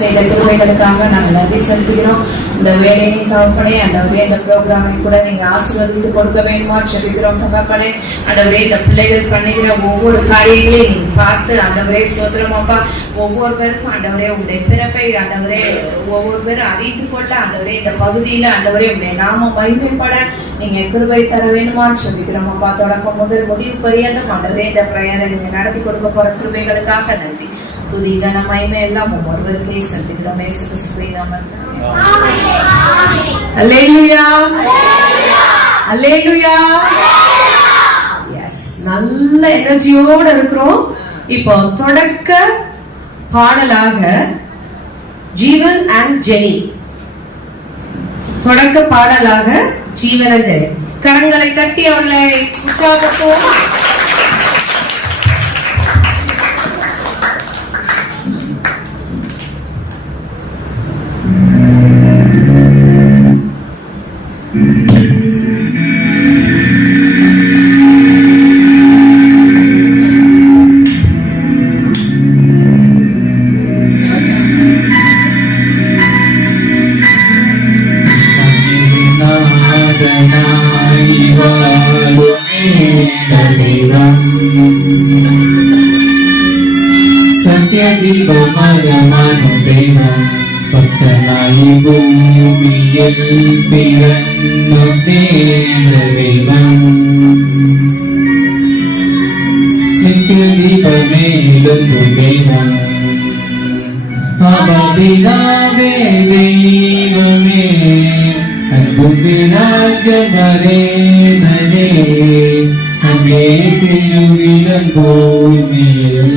செய்த கிருபைகளுக்காக நாங்கள் நன்றி செலுத்துகிறோம். இந்த வேலையை தகப்பனே ஆண்டவரே, இந்த ப்ரோக்ராமை கூட நீங்க ஆசீர்வதித்து கொடுக்க வேண்டுமா ஜெபிக்கிறோம் தகப்பனே. ஆண்டவரே, இந்த பிள்ளைகள் பண்ணுகிற ஒவ்வொரு காரியங்களையும் நீங்க பார்த்து ஆண்டவரே சோதரம் அப்பா, ஒவ்வொருவருக்கும் ஆண்டவரே உங்களுடைய பிறப்பை ஆண்டவரே ஒவ்வொருவரும் அறிந்து கொள்ள ஆண்டவரே இந்த பகுதியில ஆண்டவரே உங்களுடைய நாம மகிமைப்பட நீங்க கிருபை தர வேண்டுமா ஜெபிக்கிறோம் அப்பா. தொடக்கம் முதல் முடிவு பரியந்தம் ஆண்டவரே இந்த பிரயாணை நீங்க நடத்தி கொடுக்க போற கிருபைகளுக்காக நன்றி. துதி கன மகிமை எல்லாம் ஒவ்வொருவருக்கே செலுத்துகிறோம் இயேசு கிறிஸ்துவின் நாமத்தினாலே. அல்லேலூயா அல்லேலூயா. எஸ், நல்ல எனர்ஜியோட இருக்கிறோம். இப்போ தொடக்க பாடலாக ஜீவன் அண்ட் ஜெனி, தொடக்க பாடலாக ஜீவன ஜெனி. கரங்களை தட்டி அவர்களை உற்சாகப்படுத்துவோமா? சத்யஜீவமகமனுதேவம் பக்தனாயி பூமியில் பிறந்த ஸ்நேகதேவம் நித்திய தீபமேலொன்று தேவம் அபபிதாவே தெய்வமே அன்புராஜபரே நனே அங்கே திருவிழன் பூமியில்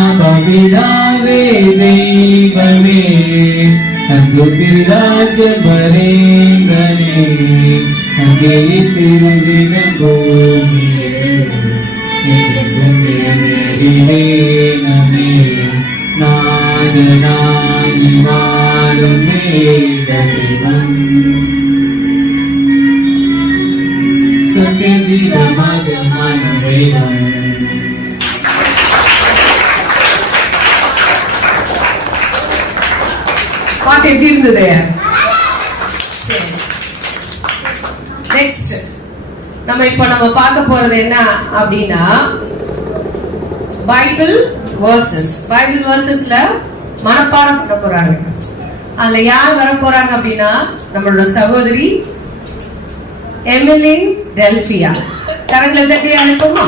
அபபிதாவே தெய்வமே அன்புராஜபரே நனே அங்கே திருவிழன் பூமியில் நமே நாதனாகி வாழும் தெய்வம் சத்யஜீவமகமான தெய்வம். பாட்டு எப்படி இருந்தது? நெக்ஸ்ட் நம்ம பார்க்க போறது என்ன அப்படின்னா பைபிள் வேர்சஸ்ல மனப்பாடம் பண்ண போறாங்க. அதுல யார் வர போறாங்க அப்படின்னா நம்மளோட சகோதரி எமிலின் டெல்பியா. கரங்களை தட்டி அனுப்புமா?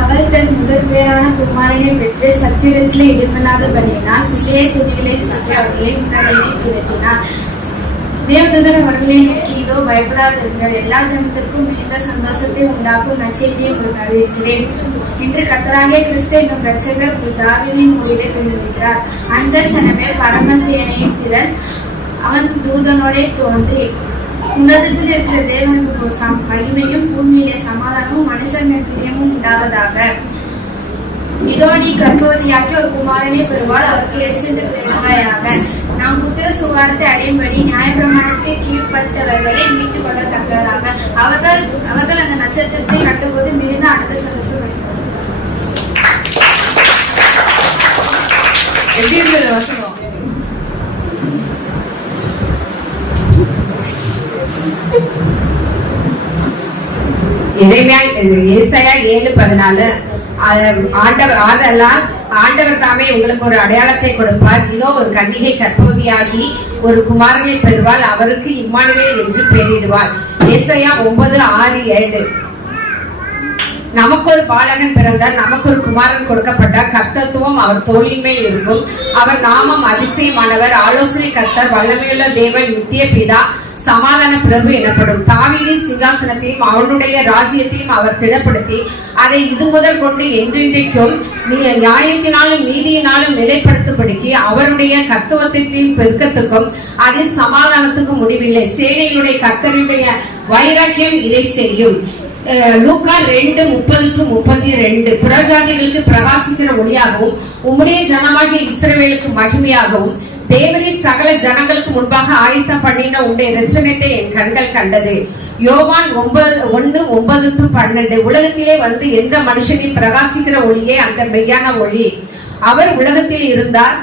அவள் தன் முதல் பேரான குமாரனை பெற்று சத்திரத்திலே இடுமனாக பண்ணினான். பிள்ளையை துணிகளை சுற்றி அவர்களை முன்னாடியே திரட்டினார். தேவதூதர் அவர்களை நோக்கி, இதோ பயப்படாதிருங்கள், எல்லா ஜனத்திற்கும் மிகுந்த சந்தோஷத்தை உண்டாக்கும் நற்செய்தியை உங்களுக்கு அறிவிக்கிறேன். இன்று கர்த்தராகிய கிறிஸ்து என்னும் இரட்சகர் உங்கள் தாவீதின் ஊரிலே பிறந்திருக்கிறார். அந்த சனமே பரமசேனையின் திரள் அவன் தூதனோடே தோன்றி, உன்னதத்தில் இருக்கிற தேவனுக்கு மகிமையும் பூமியிலே சமாதானமும் மனுஷன் மேல் பிரியமும் உண்டாவதாக. இதோ நீ கர்ப்பவதியாக்கி ஒரு குமாரனை பெறுவாள், அவருக்கு இயேசு என்று பெயரிடுவாயாக. நாம் புத்திர சுகாரத்தை அடையும்படி நியாயப்பிரமாணத்தை கீழ்ப்படுத்தவர்களை மீட்டுக் கொள்ளத்தக்கதாக. அவர்கள் அந்த நட்சத்திரத்தை கண்டபோது மிகுந்த ஆனந்த சந்தோஷம். எப்படி இருந்தது வசனம்? ஏசாயா 7:14 ஆண்டவர் தாமே உங்களுக்கு ஒரு அடையாளத்தை கொடுப்பார். இதோ ஒரு கன்னிகை கர்ப்பவதியாகி ஒரு குமாரனை பெறுவாள், அவருக்கு இம்மானுவேல் என்று பெயரிடுவாள். ஏசாயா 9:6-7. நமக்கு ஒரு பாலகன் பிறந்தார், நமக்கு ஒரு குமாரன் கொடுக்கப்பட்டார், கர்த்தத்துவம் அவர் தோளின் மேல் இருக்கும். அவர் நாமம் அதிசயமானவர், ஆலோசனை கர்த்தர், வல்லமையுள்ள தேவன், நித்திய பிதா, சமாதான பிரபு எனப்படும். தாவீதின் சிங்காசனத்தையும் அவனுடைய ராஜ்யத்தையும் அவர் திடப்படுத்தி அதை இது முதல் கொண்டு என்றென்றைக்கும் நியாயத்தினாலும் நீதியினாலும் நிலைப்படுத்தும்படிக்கு அவருடைய கர்த்தத்துவத்தையும் பெருக்கத்துக்கும் அதில் சமாதானத்துக்கும் முடிவில்லை. சேனைகளுடைய கர்த்தருடைய வைராக்கியம் இதை செய்யும். லூக்கா 2:30-32. புறஜாதிகளுக்கு பிரகாசிக்கிற ஒளியாகவும் உம்முடைய ஜனமாகிய இஸ்ரவேலுக்கு மகிமையாகவும் தேவரே சகல ஜனங்களுக்கு முன்பாக ஆயத்தம் பண்ணின உன்னுடைய இரட்சணத்தை என் கண்கள் கண்டது. யோவான் 9:1-12. உலகத்திலே வந்து எந்த மனுஷனையும் பிரகாசிக்கிற ஒளியே அந்த மெய்யான ஒளி. அவர் உலகத்தில் இருந்தார்,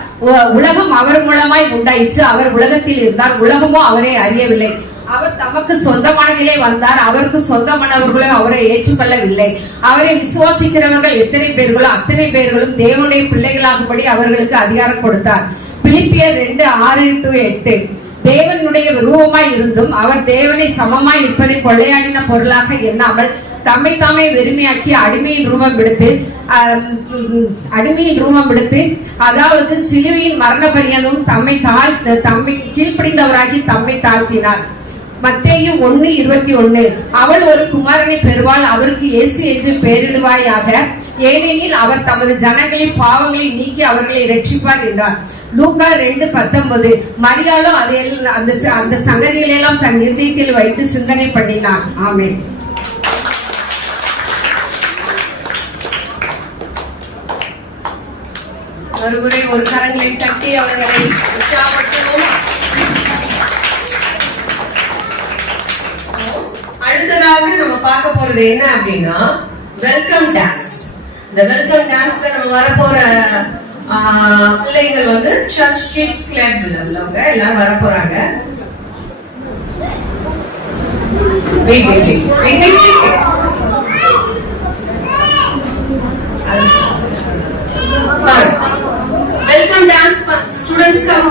உலகம் அவர் மூலமாய் உண்டாயிற்று. அவர் உலகத்தில் இருந்தார், உலகமோ அவரை அறியவில்லை. அவர் தமக்கு சொந்தமானதிலே வந்தார், அவருக்கு சொந்தமானவர்களோ அவரை ஏற்றுக்கொள்ளவில்லை. அவரை விசுவாசிக்கிறவர்கள் எத்தனை பேர்களோ அத்தனை பேர்களும் தேவனுடைய பிள்ளைகளாகும்படி அவர்களுக்கு அதிகாரம் கொடுத்தார். பிலிப்பியர் 2:6-8. தேவனுடைய ரூபமாய் இருந்தும் அவர் தேவனை சமமாய் இருப்பதை கொள்ளையாடின பொருளாக எண்ணாமல் தம்மை தாமே வெறுமையாக்கி அடிமையின் ரூபம் எடுத்து அதாவது சிலுவையின் மரண பரியந்தம் தம்மை கீழ்ப்படிந்தவராகி தம்மை தாழ்த்தினார். மத்தேயு 1:21. அவள் ஒரு குமாரனை பெறுவாள், அவருக்கு இயேசு என்று பெயரிடுவாயாக, ஏனெனில் அவர் தமது ஜனங்களின் பாவங்களை நீக்கி அவர்களை இரட்சிப்பார் என்றார். லூக்கா 2:19. மரியாளோ அந்த சங்கதிகளெல்லாம் தன் இருதயத்தில் வைத்து சிந்தனை பண்ணினார். ஆமென். ஒருமுறை ஒரு கரங்களை தட்டி அவர்களை உற்சாகப்படுத்துவோம். அடுத்ததாக நம்ம பார்க்க போறது என்ன அப்படின்னா வெல்கம் டான்ஸ். இந்த வெல்கம் டான்ஸ்ல நம்ம வரப்போற பிள்ளைகள் வந்து சர்ச் கிட்ஸ் கிளப் உள்ளவங்க எல்லாரும் வர போறாங்க. Welcome dance students come.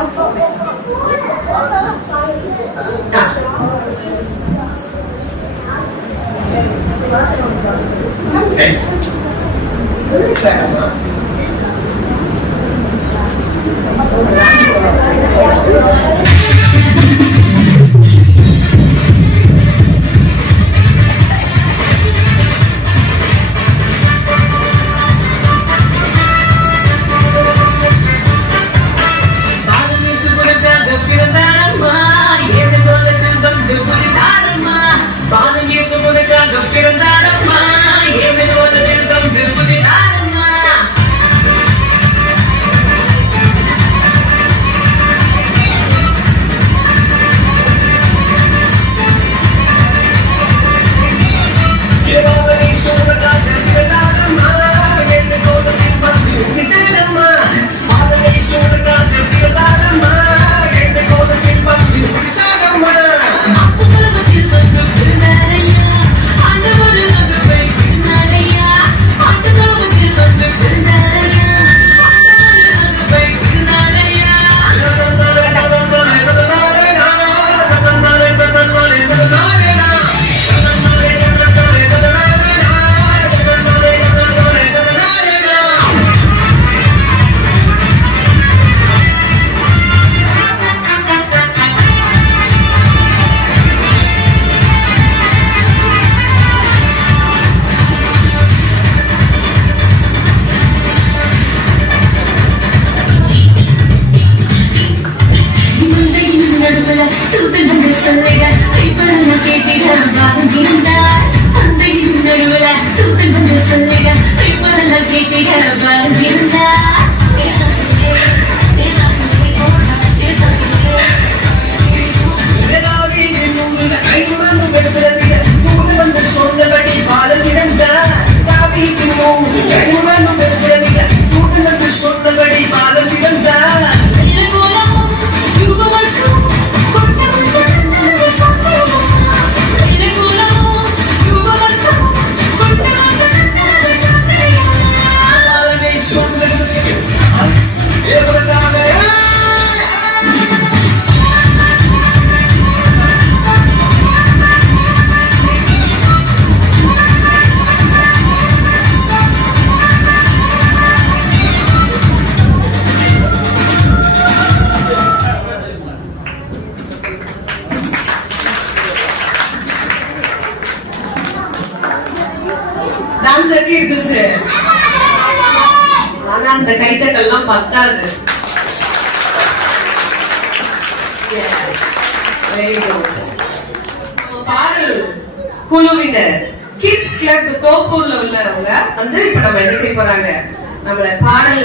Dance எப்படி இருந்துச்சு? ஆனா அந்த கைத்தட்டெல்லாம் பத்தாது. பாடல் குழுவினர் கிட்ஸ் கிளப் தோப்பூர்ல உள்ளவங்க வந்து இப்ப நம்ம என்ன செய்ய போறாங்க, நம்மள பாடல்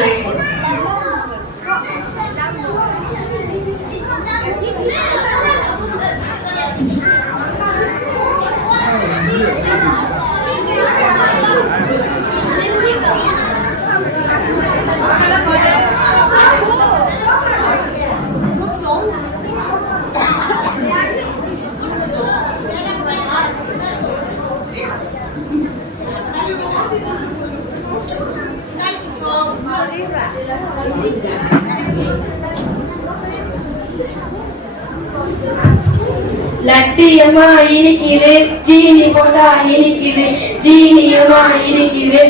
லட்டியமா இனிக்குது, ஜீனி போட்டா இனிக்குது, ஜீனியமா இனிக்குது,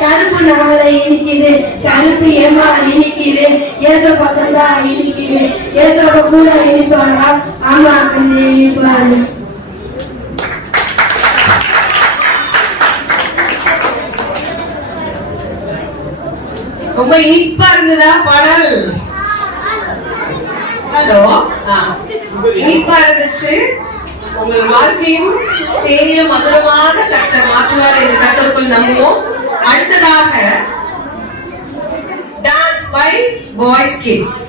கருப்பு நாளை இனிக்குது, கருப்பு ஏமா இனிக்குது, ஏசப்பா தந்தா இனிக்குது, ஏசப்பா கூட இனிப்பாரா? ஆமா கண்ணு இனிப்பாரு. ரொம்ப இனிப்பா இருந்ததா பாடல்? ஹலோ, இனிப்பா இருந்துச்சு. உங்கள் வாழ்க்கையும் தேனிலும் மதுரமாக கர்த்தர் மாற்றுவார் என்று கர்த்தருக்குள் நம்புவோம். அடுத்ததாக டான்ஸ் பை பாய்ஸ் கிட்ஸ்.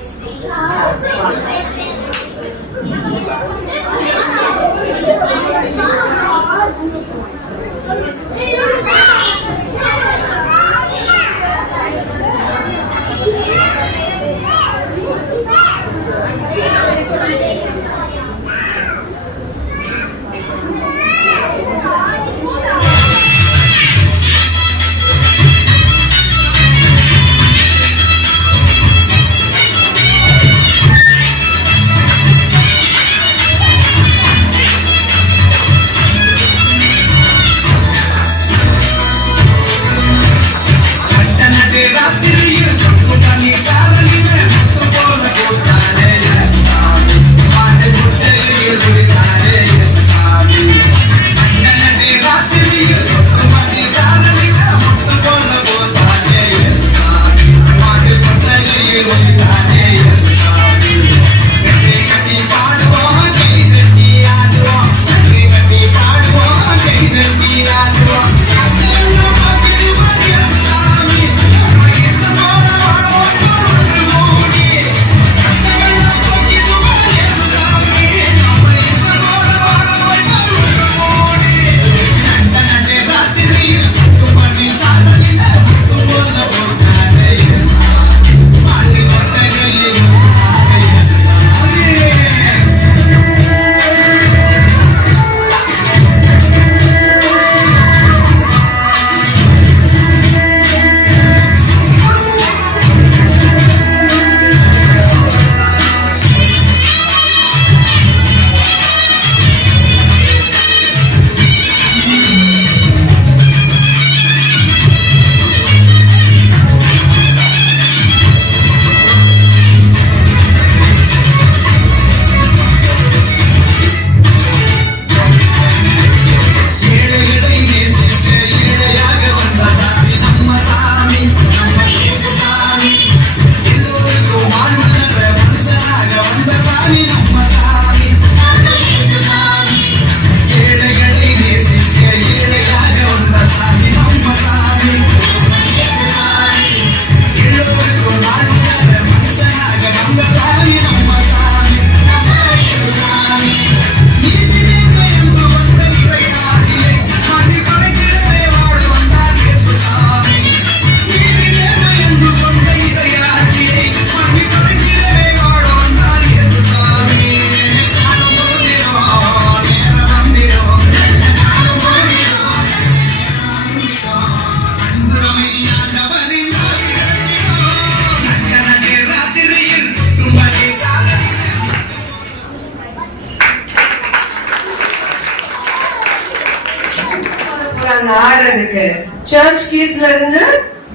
ஆடுறதுக்கு சர்ச் கிட்ஸ்ல இருந்து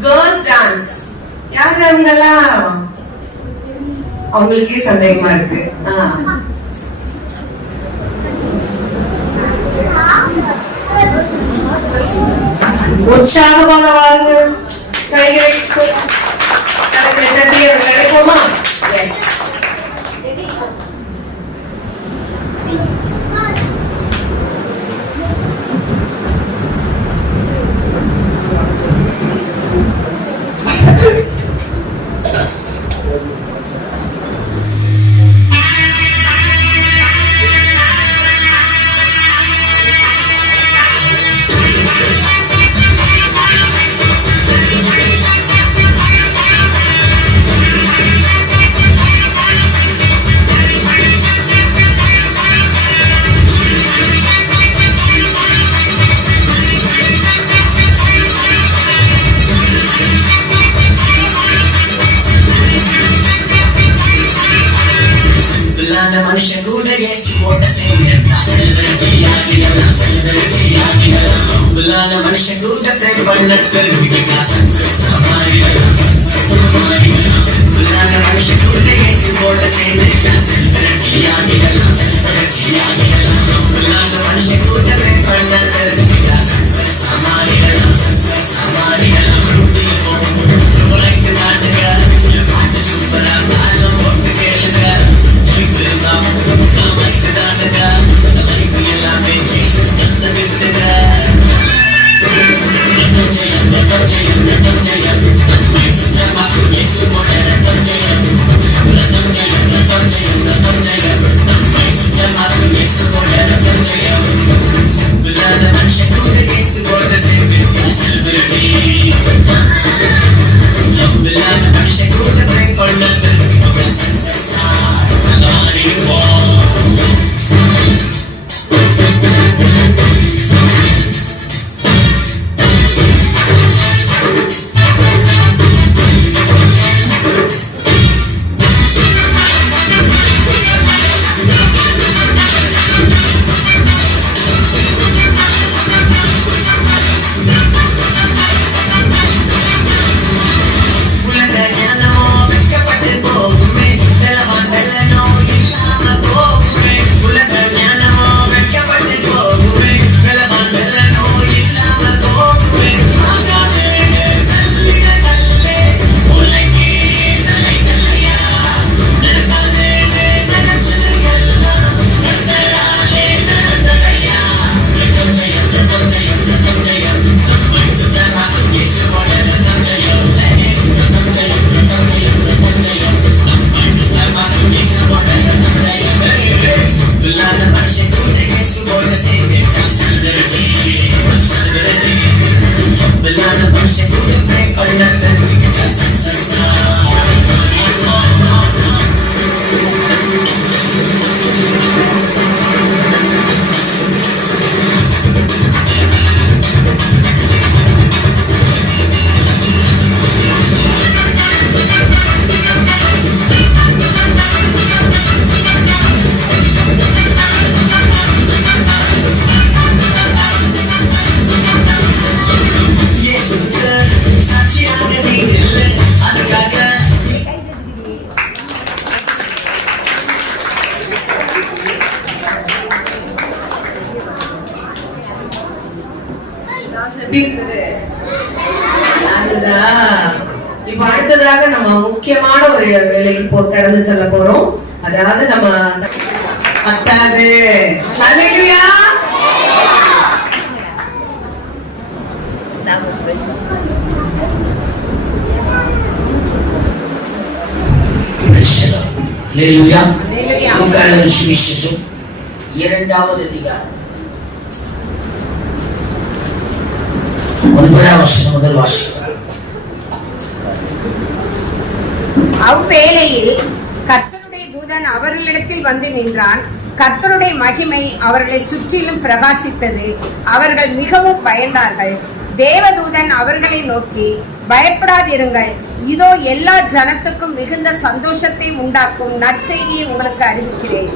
கேர்ள்ஸ் டான்ஸ். யாரு அவங்கெல்லாம்? அவங்களுக்கே சந்தேகமா இருக்கு. உற்சாகமாக வாங்க. கைகளை தட்டி அவர்கள் அழைப்போமா? எஸ். சிம்பிளான மனுஷன் கூட ஏசி போட்ட செலிபிரிட்டியா செலிபிரிட்டியாகிடலாம் ஹம்பிளான மனுஷன் கூட ட்ரை பண்ண தெரிஞ்சுக்கிட்டா சக்சஸ் மாறிடலாம் சிம்பிளான மனுஷன் கூட ஏசி போட்ட செலிபிரிட்டியாகிடலாம் ஹம்பிளான மனுஷன் கூட ட்ரை பண்ண தெரிஞ்சுக்கிட்டா சக்சஸ் மாறிடலாம் ரைட்டு தாண்டுங்க பாட்டு சூப்பரா பாலம் போட்டு கேளுங்க ரைட்டு தாண்டுங்க லைஃப் எல்லாமே ஜீசஸ் தந்த விருதுங்க ரத்தம் ஜெயம் நம்மை சுத்தமாக்கும் இயேசுவோட ரத்தம் ஜெயம் நம்மை சுத்தமாக்கும் இயேசுவோட ரத்தம் ஜெயம் சிம்பிளான மனுஷன் கூட இயேசுவோட செலிபிரிட்டி ஹம்பிளான மனுஷன் கூட ட்ரை பண்ண தெரிஞ்சுக்கிட்ட சக்சஸா மாறிடுவோம் இப்ப அடுத்ததாக நம்ம முக்கியமான ஒரு வேலைக்கு கடந்து செல்ல போறோம். அதாவது நம்ம பத்தாது அல்லேலூயா அல்லேலூயா லூக்காவின் சுவிசேஷம் 2வது அதிகாரம் 9வது வசனம் முதல் வாசிக்கிறேன். அவ்வேளையில் கர்த்தருடைய தூதன் அவர்களிடத்தில் வந்து நின்றான். கர்த்தருடைய மகிமை அவர்களை சுற்றிலும் பிரகாசித்தது. அவர்கள் மிகவும் பயந்தார்கள். தேவதூதன் அவர்களை நோக்கி, பயப்படாதிருங்கள், இதோ எல்லா ஜனத்துக்கும் மிகுந்த சந்தோஷத்தை உண்டாக்கும் நற்செய்தியை உங்களுக்கு அறிவிக்கிறேன்.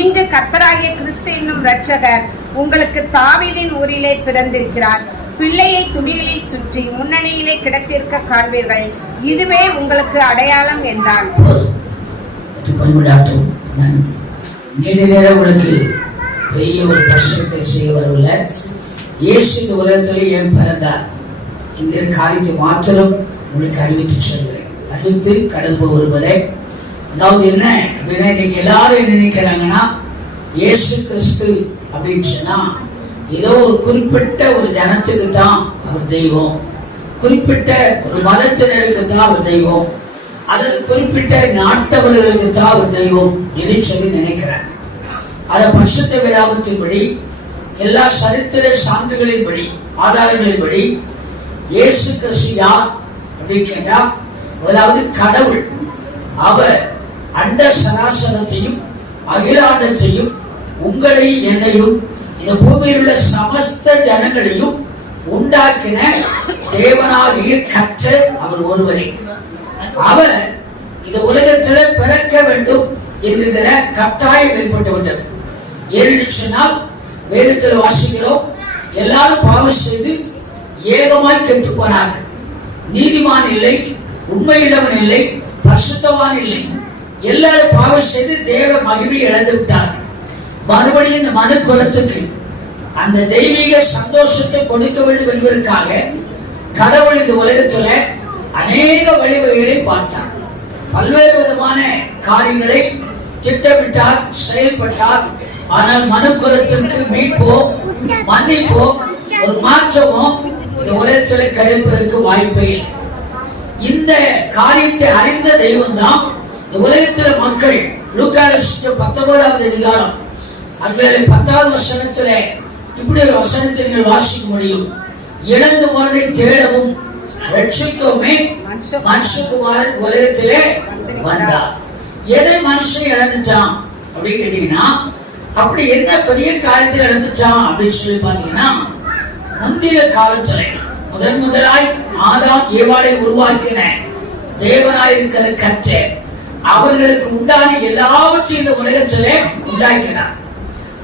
இன்று கர்த்தராகிய கிறிஸ்து என்னும் இரட்சகர் உங்களுக்கு தாவீதின் ஊரிலே பிறந்திருக்கிறார். பிள்ளையை துணிகளில் சுற்றி முன்னணியிலே கிடத்திருக்க காண்பீர்கள். இதுவே உங்களுக்கு அடையாளம் என்றான். நான் நீண்ட நேரம் உங்களுக்கு பெரிய ஒரு பிரசனத்தை செய்ய வரவில்லை. இயேசு இந்த உலகத்தில் ஏன் பிறந்தார் என்கிற காரியத்தை மாத்திரம் உங்களுக்கு அறிவித்து சொல்கிறேன். அறிவித்து கடந்து போவதை, அதாவது என்ன அப்படின்னா, இன்னைக்கு எல்லாரும் என்ன நினைக்கிறாங்கன்னா, இயேசு கிறிஸ்து அப்படின்னு சொன்னா ஏதோ ஒரு குறிப்பிட்ட ஒரு ஜனத்துக்கு தான் அவர் தெய்வம், குறிப்பிட்ட ஒரு மதத்தினருக்கு தான் அவர் தெய்வம், அல்லது குறிப்பிட்ட நாட்டவர்களுக்கு தான் அவர் தெய்வம் என்று சொல்லி நினைக்கிறார். அதை பரிசுத்த வேதாகமத்தின்படி எல்லா சரித்திர சான்றுகளின்படி ஆதாரங்களின்படி இயேசு கிறிஸ்து யார் அப்படின்னு கேட்டா, அதாவது கடவுள். அவர் அண்ட சராசரத்தையும் அகிலாண்டத்தையும் உங்களையும் என்னையும் இந்த பூமியில் உள்ள சமஸ்த ஜனங்களையும் உண்டாக்கின தேவனாகிய கர்த்தர் அவர் ஒருவரே. அவர் இந்த உலகத்தில் பிறக்க வேண்டும், என்கிற கட்டாயம் ஏற்பட்டு விட்டது. ஏனென்று சொன்னால் வேதத்தில் வாசிக்கிறோம், எல்லாரும் பாவம் செய்து ஏகமாய் கெட்டு போனார்கள். நீதிமான் இல்லை, உண்மையுள்ளவன் இல்லை, பரிசுத்தவான் இல்லை. எல்லாரும் பாவம் செய்து தேவ மகிமை இழந்து விட்டார்கள். மறுபடியும் இந்த மனு குலத்துக்கு அந்த தெய்வீக சந்தோஷத்தை கொடுக்க வேண்டும் என்பதற்காக கடவுள் இந்த உலகத்துல அநேக வழிவகைகளை பார்த்தார். பல்வேறு விதமான காரியங்களை திட்டமிட்டார், செயல்பட்டார். ஆனால் மனு குலத்திற்கு மீட்போ, மன்னிப்போ, ஒரு மாற்றமோ இந்த உலகத்தில் கிடைப்பதற்கு வாய்ப்பே இல்லை. இந்த காரியத்தை அறிந்த தெய்வம் தான் இந்த உலகத்தில் மக்கள் லூக்கா 19வது அதிகாரம் அதுவேளை 10வது வசனத்திலே இப்படி ஒரு வசனத்தை நீங்கள் வாசிக்க முடியும். இழந்து போனதை தேடவும் ரட்சிக்கவுமே மனுஷகுமாரன் உலகத்திலே வந்தார். எதை மனுஷன் இழந்துட்டான் அப்படின்னு கேட்டீங்கன்னா, அப்படி என்ன பெரிய காரியத்தை இழந்துட்டான் அப்படின்னு சொல்லி பாத்தீங்கன்னா, முந்தின காலத்துல முதலாய் ஆதாம் ஏவாளை உருவாக்கின தேவனாயிருக்கிற கர்த்தர் அவர்களுக்கு உண்டான எல்லாவற்றையும் இந்த உலகத்திலே உண்டாக்கினார்.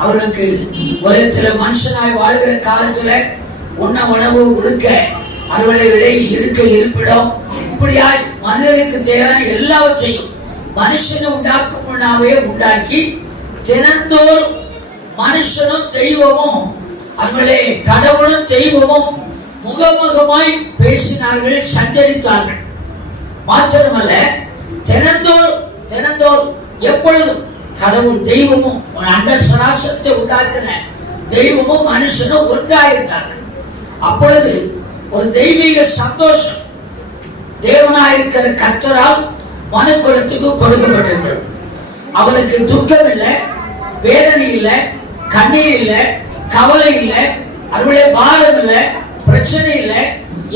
அவர்களுக்கு உலகத்துல மனுஷனாய் வாழ்கிற காலத்துல உண்ண உணவு, உடுக்க அறுவடைகளை, இருக்க இருப்பிடம், இப்படியாய் மனிதனுக்கு தேவையான எல்லாவற்றையும் மனுஷனை உண்டாக்கும் முன்னாவே உண்டாக்கி தினந்தோறும் மனுஷனும் தெய்வமும் அவர்களே கடவுளும் தெய்வமும் முகமுகமாய் பேசினார்கள், சஞ்சரித்தார்கள். மாத்திரமல்ல, தினந்தோறும் எப்பொழுதும் கடவுள் தெய்வமும் அந்த சராசரத்தை உண்டாக்கின தெய்வமும் மனுஷனும் ஒன்றாயிருந்தார்கள். அப்பொழுது ஒரு தெய்வீக சந்தோஷம் தேவனாயிருக்கிற கர்த்தரால் மனு குலத்துக்கு கொடுக்கப்பட்டிருந்தது. அவனுக்கு துக்கம் இல்லை, வேதனை இல்லை, கண்ணீர் இல்லை, கவலை இல்லை, அவருடைய பாரம் இல்லை, பிரச்சனை இல்லை,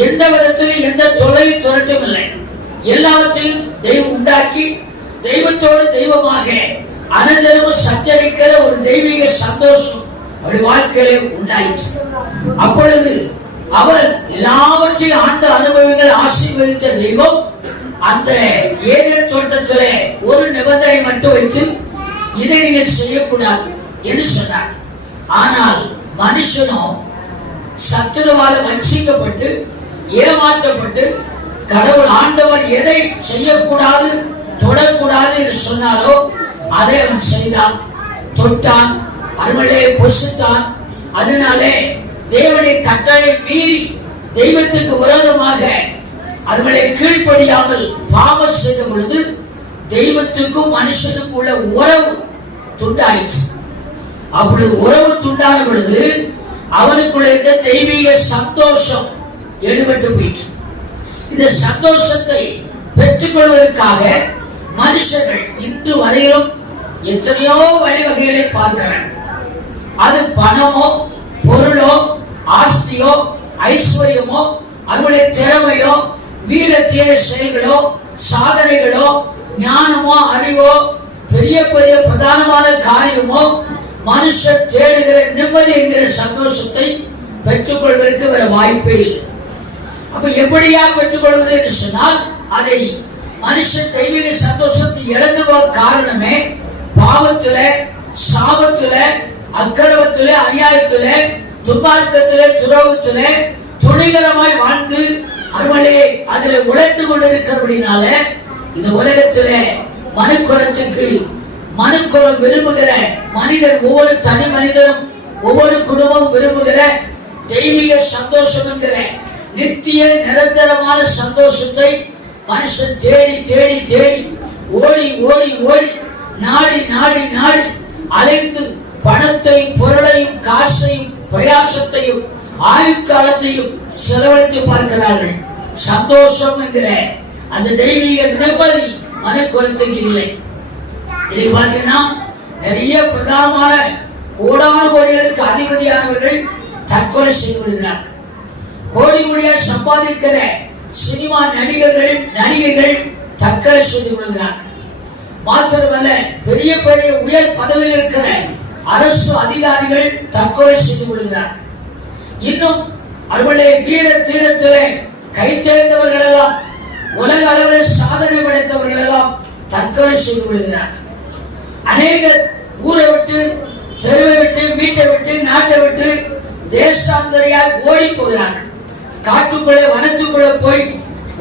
எந்த விதத்திலும் எந்த தொல்லையும் துரட்டும் இல்லை. எல்லாவற்றையும் தெய்வம் உண்டாக்கி தெய்வத்தோடு தெய்வமாக அனந்தரமும் சஞ்சரிக்கிற ஒரு தெய்வீக சந்தோஷம் அவருடைய வாழ்க்கையிலே உண்டாயிற்று. அப்பொழுது அவர் எல்லாவற்றையும் ஆண்டு அனுபவங்கள் ஆசீர்வதித்த தெய்வம் அந்த ஏதேன் தோட்டத்திலே ஒரு நிபந்தனை மட்டும் வைத்து இதை நீங்கள் செய்யக்கூடாது என்று சொன்னார். ஆனால் மனுஷனும் சத்துருவால் வஞ்சிக்கப்பட்டு ஏமாற்றப்பட்டு கடவுள் ஆண்டவர் எதை செய்யக்கூடாது, தொடக்கூடாது என்று சொன்னாரோ அதை அவன் செய்தான், தொட்டான், அருமலே பொசுத்தான். அதனாலே தேவனை கட்டளை மீறி தெய்வத்துக்கு விரோதமாக அருமலை கீழ்ப்படியாமல் பாவம் செய்த பொழுது தெய்வத்துக்கும் மனுஷனுக்கும் உள்ள உறவு துண்டாயிற்று. அப்படி உறவு துண்டான பொழுது அவனுக்குள்ள இருந்த தெய்வீக சந்தோஷம் எடுபட்டு போயிற்று. இந்த சந்தோஷத்தை பெற்றுக்கொள்வதற்காக மனுஷர்கள் இன்று வரையிலும் எத்தனையோ வழிவகைகளை பார்க்கிறார்கள். அது பணமோ, பொருளோ, ஆஸ்தியோ, ஐஸ்வர்யமோ, அவருடைய திறமையோ, வீர தீர செயல்களோ, சாதனைகளோ, ஞானமோ, அறிவோ, பெரிய பெரிய பிரதானமான காரியமோ, மனுஷன் தேடுகிற நிம்மதி என்கிற சந்தோஷத்தை பெற்றுக்கொள்வதற்கு வேற வாய்ப்பே இல்லை. அப்ப எப்படியா பெற்றுக்கொள்வது என்று சொன்னால், அதை மனுஷன் தெய்வீக சந்தோஷத்தை இழந்து காரணமே பாவத்தில, சாபத்தில, அக்கிரமத்தில, அநியாயத்தில, துன்மார்க்கத்தில, துரோகத்தில துணிகரமாய் வாழ்ந்து அவர்களே அதில் உழைந்து கொண்டிருக்கிறபடினால இந்த உலகத்தில மனுக்குலத்துக்கு மனுக்குலம் விரும்புகிற மனிதர், ஒவ்வொரு தனி மனிதரும், ஒவ்வொரு குடும்பம் விரும்புகிற தெய்வீக சந்தோஷம் என்கிற நித்திய நிரந்தரமான சந்தோஷத்தை மனுஷன் தேடி தேடி தேடி ஓடி ஓடி ஓடி நாடி நாடி நாடி அலைந்து பணத்தையும், பொருளையும், காசையும், பிரயாசத்தையும், ஆயுட்காலத்தையும் செலவழித்து பார்க்கிறார்கள். சந்தோஷம் என்கிற அந்த தெய்வீக நிம்மதி மனுக்குலத்துக்கு இல்லை. இதை பார்த்தீங்கன்னா நிறைய பிரதானமான கோடான கோடிகளுக்கு அதிபதியானவர்கள் தற்கொலை செய்து விடுகிறார்கள். கோடி கோடியா சம்பாதிக்கிற சினிமா நடிகர்கள், நடிகைகள் தற்கொலை செய்து விடுகிறார்கள். மாத்திரமல்ல, பெரிய பெரிய உயர் பதவியில் இருக்கிற அரசு அதிகாரிகள் தற்கொலை செய்து விடுகிறார்கள். இன்னும் அவர்களுடைய வீர தீரத்திலே கை தேர்ந்தவர்கள் எல்லாம், உலக அளவில் சாதனை படைத்தவர்கள் எல்லாம் தற்கொலை செய்து விடுகிறார்கள். அநேகர் ஊரை விட்டு, தெருவை விட்டு, வீட்டை விட்டு, நாட்டை விட்டு தேசாந்தரியால் ஓடி போகிறார்கள். காட்டுக்குள்ளே, வனத்துக்குள்ளே போய்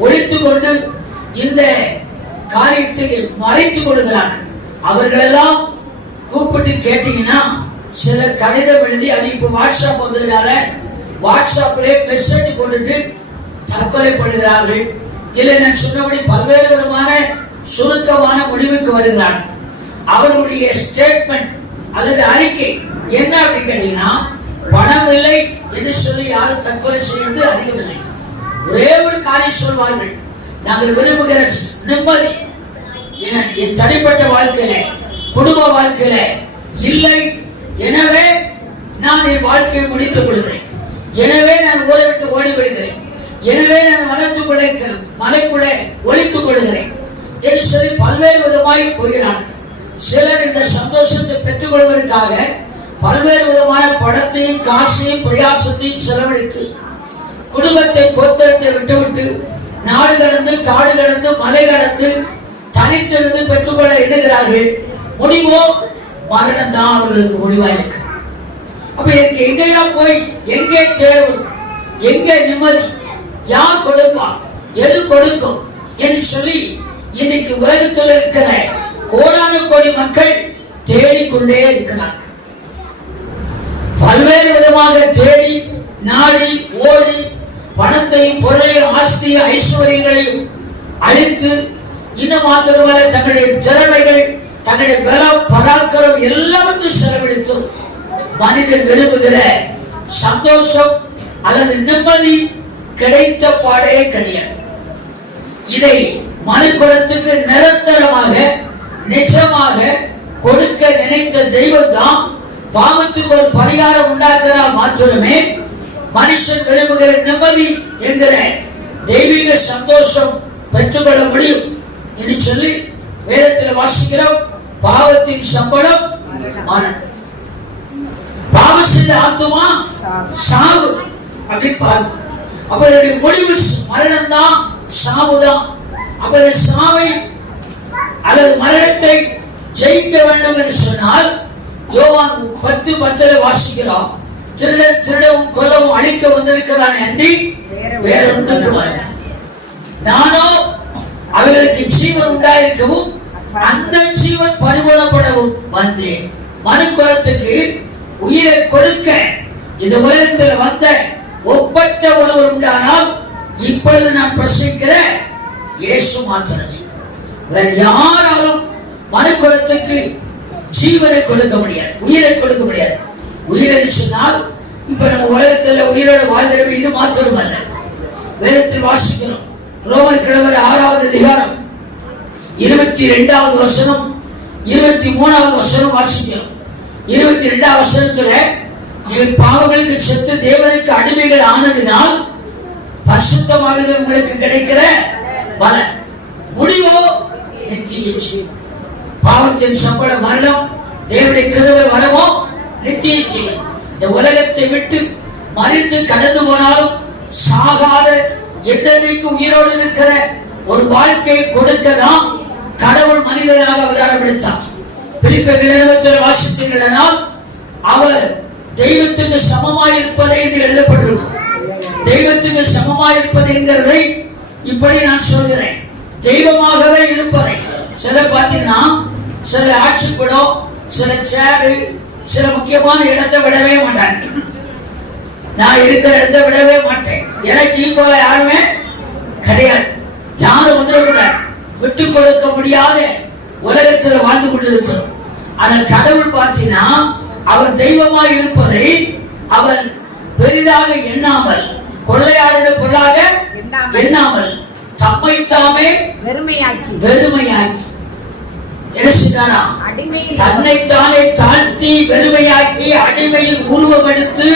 ஒளித்துக் கொண்டு இந்த காரியத்தை மறைத்துக் கொள்கிறார்கள். அவர்களெல்லாம் கூப்பிட்டு கேட்டீங்கன்னா சில கடிதம் எழுதி, அது இப்ப வாட்ஸ்அப் வந்ததுனால வாட்ஸ்அப்ல மெசேஜ் போட்டுட்டு தற்கொலைப்படுகிறார்கள். இல்லை, நான் சொன்னபடி பல்வேறு விதமான சுருக்கமான முடிவுக்கு வருகிறார்கள். அவர்களுடைய ஸ்டேட்மெண்ட் அல்லது அறிக்கை என்ன அப்படின்னு கேட்டீங்கன்னா, பணம் இல்லை என்று சொல்லி யாரும் தற்கொலை செய்வது அதிகமில்லை. ஒரே ஒரு காரியம் சொல்வார்கள், நாங்கள் விரும்புகிற நிம்மதி என் தனிப்பட்ட வாழ்க்கையில, குடும்ப வாழ்க்கையில இல்லை. எனவே நான் என் வாழ்க்கையை முடித்துக் கொள்கிறேன். எனவே நான் ஊரை விட்டு ஓடி விடுகிறேன். எனவே நான் வனத்துக்குள்ளே, மலைக்குள்ளே ஒளித்துக் கொள்கிறேன் என்று சொல்லி பல்வேறு விதமாய் போகிறார்கள். சிலர் இந்த சந்தோஷத்தை பெற்றுக் கொள்வதற்காக பல்வேறு விதமான பணத்தையும், காசையும், பிரயாசத்தையும் செலவழித்து குடும்பத்தை, கோத்திரத்தை விட்டுவிட்டு நாடு கடந்து, காடு கடந்து, மலை கடந்து தனித்திருந்து பெற்றுக்கொள்ள எண்ணுகிறார்கள். முடிவோ மரணம் தான் அவர்களுக்கு முடிவாயிருக்கு. அப்ப எனக்கு எங்கேயா போய் எங்கே தேடுவது, எங்கே நிம்மதி, யார் கொடுப்பான், எது கொடுக்கும் என்று சொல்லி இன்னைக்கு உலகத்தில் இருக்கிற கோடான கோடி மக்கள் தேடிக்கொண்டே இருக்கிறார். பல்வேறு விதமாக தேடி நாடி ஓடி பணத்தையும், பொருளையும், ஆஸ்தியும், ஐஸ்வர்யங்களையும் அழித்து, இன்னும் மாத்திரமல்ல தங்களுடைய திறமைகள், தங்களுடைய பலம், பராக்கிரம் எல்லாவற்றையும் செலவழித்து மனிதன் விரும்புகிற சந்தோஷம் அல்லது நிம்மதி கிடைத்த பாடே கிடையாது. இதை மனுக்குலத்துக்கு நிரந்தரமாக, நிஜமாக கொடுக்க நினைத்த தெய்வம் தான் பாவத்துக்கு ஒரு பரிகாரம் உண்டாக்கினால் மாத்திரமே மனுஷன் விரும்புகிற நிம்மதி என்கிற தெய்வீக சந்தோஷம் பெற்றுக்கொள்ள முடியும் என்று சொல்லி வேதத்தில் வாசிக்கிறோம். பாவத்தின் சம்பளம் மரணம். பாவம் செய்த ஆத்துமா சாவு அப்படின்னு பார்க்கும். அப்ப இதனுடைய முடிவு மரணம் தான், சாவு தான். அப்ப இந்த சாவை அல்லது மரணத்தை ஜெயிக்க வேண்டும் என்று சொன்னால் யோவான் 10:10 வாசிக்கிறோம். திருடவும் கொல்லவும் அழிக்க வந்திருக்கிறான் அன்றி வேற ஒன்றுக்கு வர. நானோ அவர்களுக்கு ஜீவன் உண்டாயிருக்கவும் அந்த ஜீவன் பரிபூரணப்படவும் வந்தேன். மனுக்குலத்துக்கு உயிரை கொடுக்க இந்த உலகத்தில் வந்த ஒப்பற்ற ஒருவர் உண்டானால் இப்பொழுது நான் பிரசங்கிக்கிற இயேசு மாத்திரமே. வேற யாராலும் மனுக்குலத்துக்கு ஜீவனை கொடுக்க முடியாது, உயிரை கொடுக்க முடியாது. உயிரை சொன்னால் இப்ப நம்ம உலகத்தில் உயிரோட வாழ்கிறவை இது மாத்திரமல்ல. வேதத்தில் வாசிக்கிறோம். ரோமர் கிழவர் 6வது அதிகாரம் 22வது வசனம் 23வது வசனம் வாசிக்கிறோம். 22வது வசனத்துல நீங்கள் பாவங்களுக்கு செத்து தேவனுக்கு அடிமைகள் ஆனதினால் பரிசுத்தமாகுதல் உங்களுக்கு கிடைக்கிற பலன். முடிவோ நித்திய ஜீவன். பாவத்தின் சம்பளம் மரணம், தேவனுடைய கிருபை வரவோ நித்திய ஜீவன். இந்த உலகத்தை விட்டு மறித்து கடந்து போனாலும் சாகாத என்றைக்கு உயிரோடு இருக்கிற ஒரு வாழ்க்கையை கொடுக்கதான் கடவுள் மனிதனாக அவதாரம் எடுத்தார். பிலிப்பியர் 2:2 வாசித்தீர்களானால் அவர் தெய்வத்துக்கு சமமாயிருப்பதை என்று எழுதப்பட்டிருக்கும். தெய்வத்துக்கு சமமாயிருப்பதுங்கிறதை இப்படி நான் சொல்கிறேன், தெய்வமாகவே இருப்பதை. சில பார்த்தீங்கன்னா சில ஆட்சிப்படம், சில சேரு, சில முக்கியமான இடத்தை விடவே மாட்டாங்க. நான் இருக்கிற இடத்தை விடவே மாட்டேன். எனக்கு ஈக்குவலா யாருமே கிடையாது. யாரும் வந்துடக்கூடாது. விட்டு கொடுக்க முடியாத உலகத்தில் வாழ்ந்து கொண்டிருக்கிறோம். ஆனா கடவுள் பார்த்தீங்கன்னா அவர் தெய்வமாய் இருப்பதை அவர் பெரிதாக எண்ணாமல், கொள்ளையாடின பொருளாக எண்ணாமல் தம்மை தாமே வெறுமையாக்கி என்ன செய்தாரா? தன்னைத்தானே தாழ்த்தி வெறுமையாக்கி அடிமையின் உருவம் எடுத்து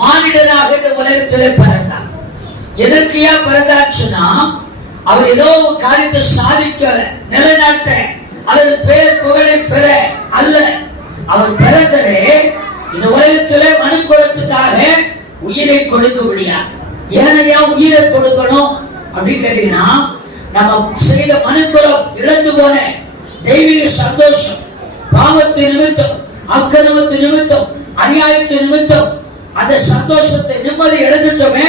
மானிடனாக இந்த உலகத்திலே பிறந்தார். எதற்கு ஏன் பிறந்தார் சொன்னா, அவர் ஏதோ ஒரு காரியத்தை சாதிக்க, நிலைநாட்ட அல்லது பெயர் புகழை பெற அல்ல. அவர் பிறந்ததே இந்த உலகத்திலே மனுக்குலத்துக்காக உயிரை கொடுக்க முடியாது. ஏனையா உயிரை கொடுக்கணும் அப்படின்னு கேட்டீங்கன்னா, நம்ம செய்த மனுக்குலம் இழந்து போன தெய்வீக சந்தோஷம், பாவத்தின் நிமித்தம், அக்கிரமத்தின் நிமித்தம், அநியாயத்தின் நிமித்தம் அந்த சந்தோஷத்தை நிம்மதி இழந்துட்டோமே,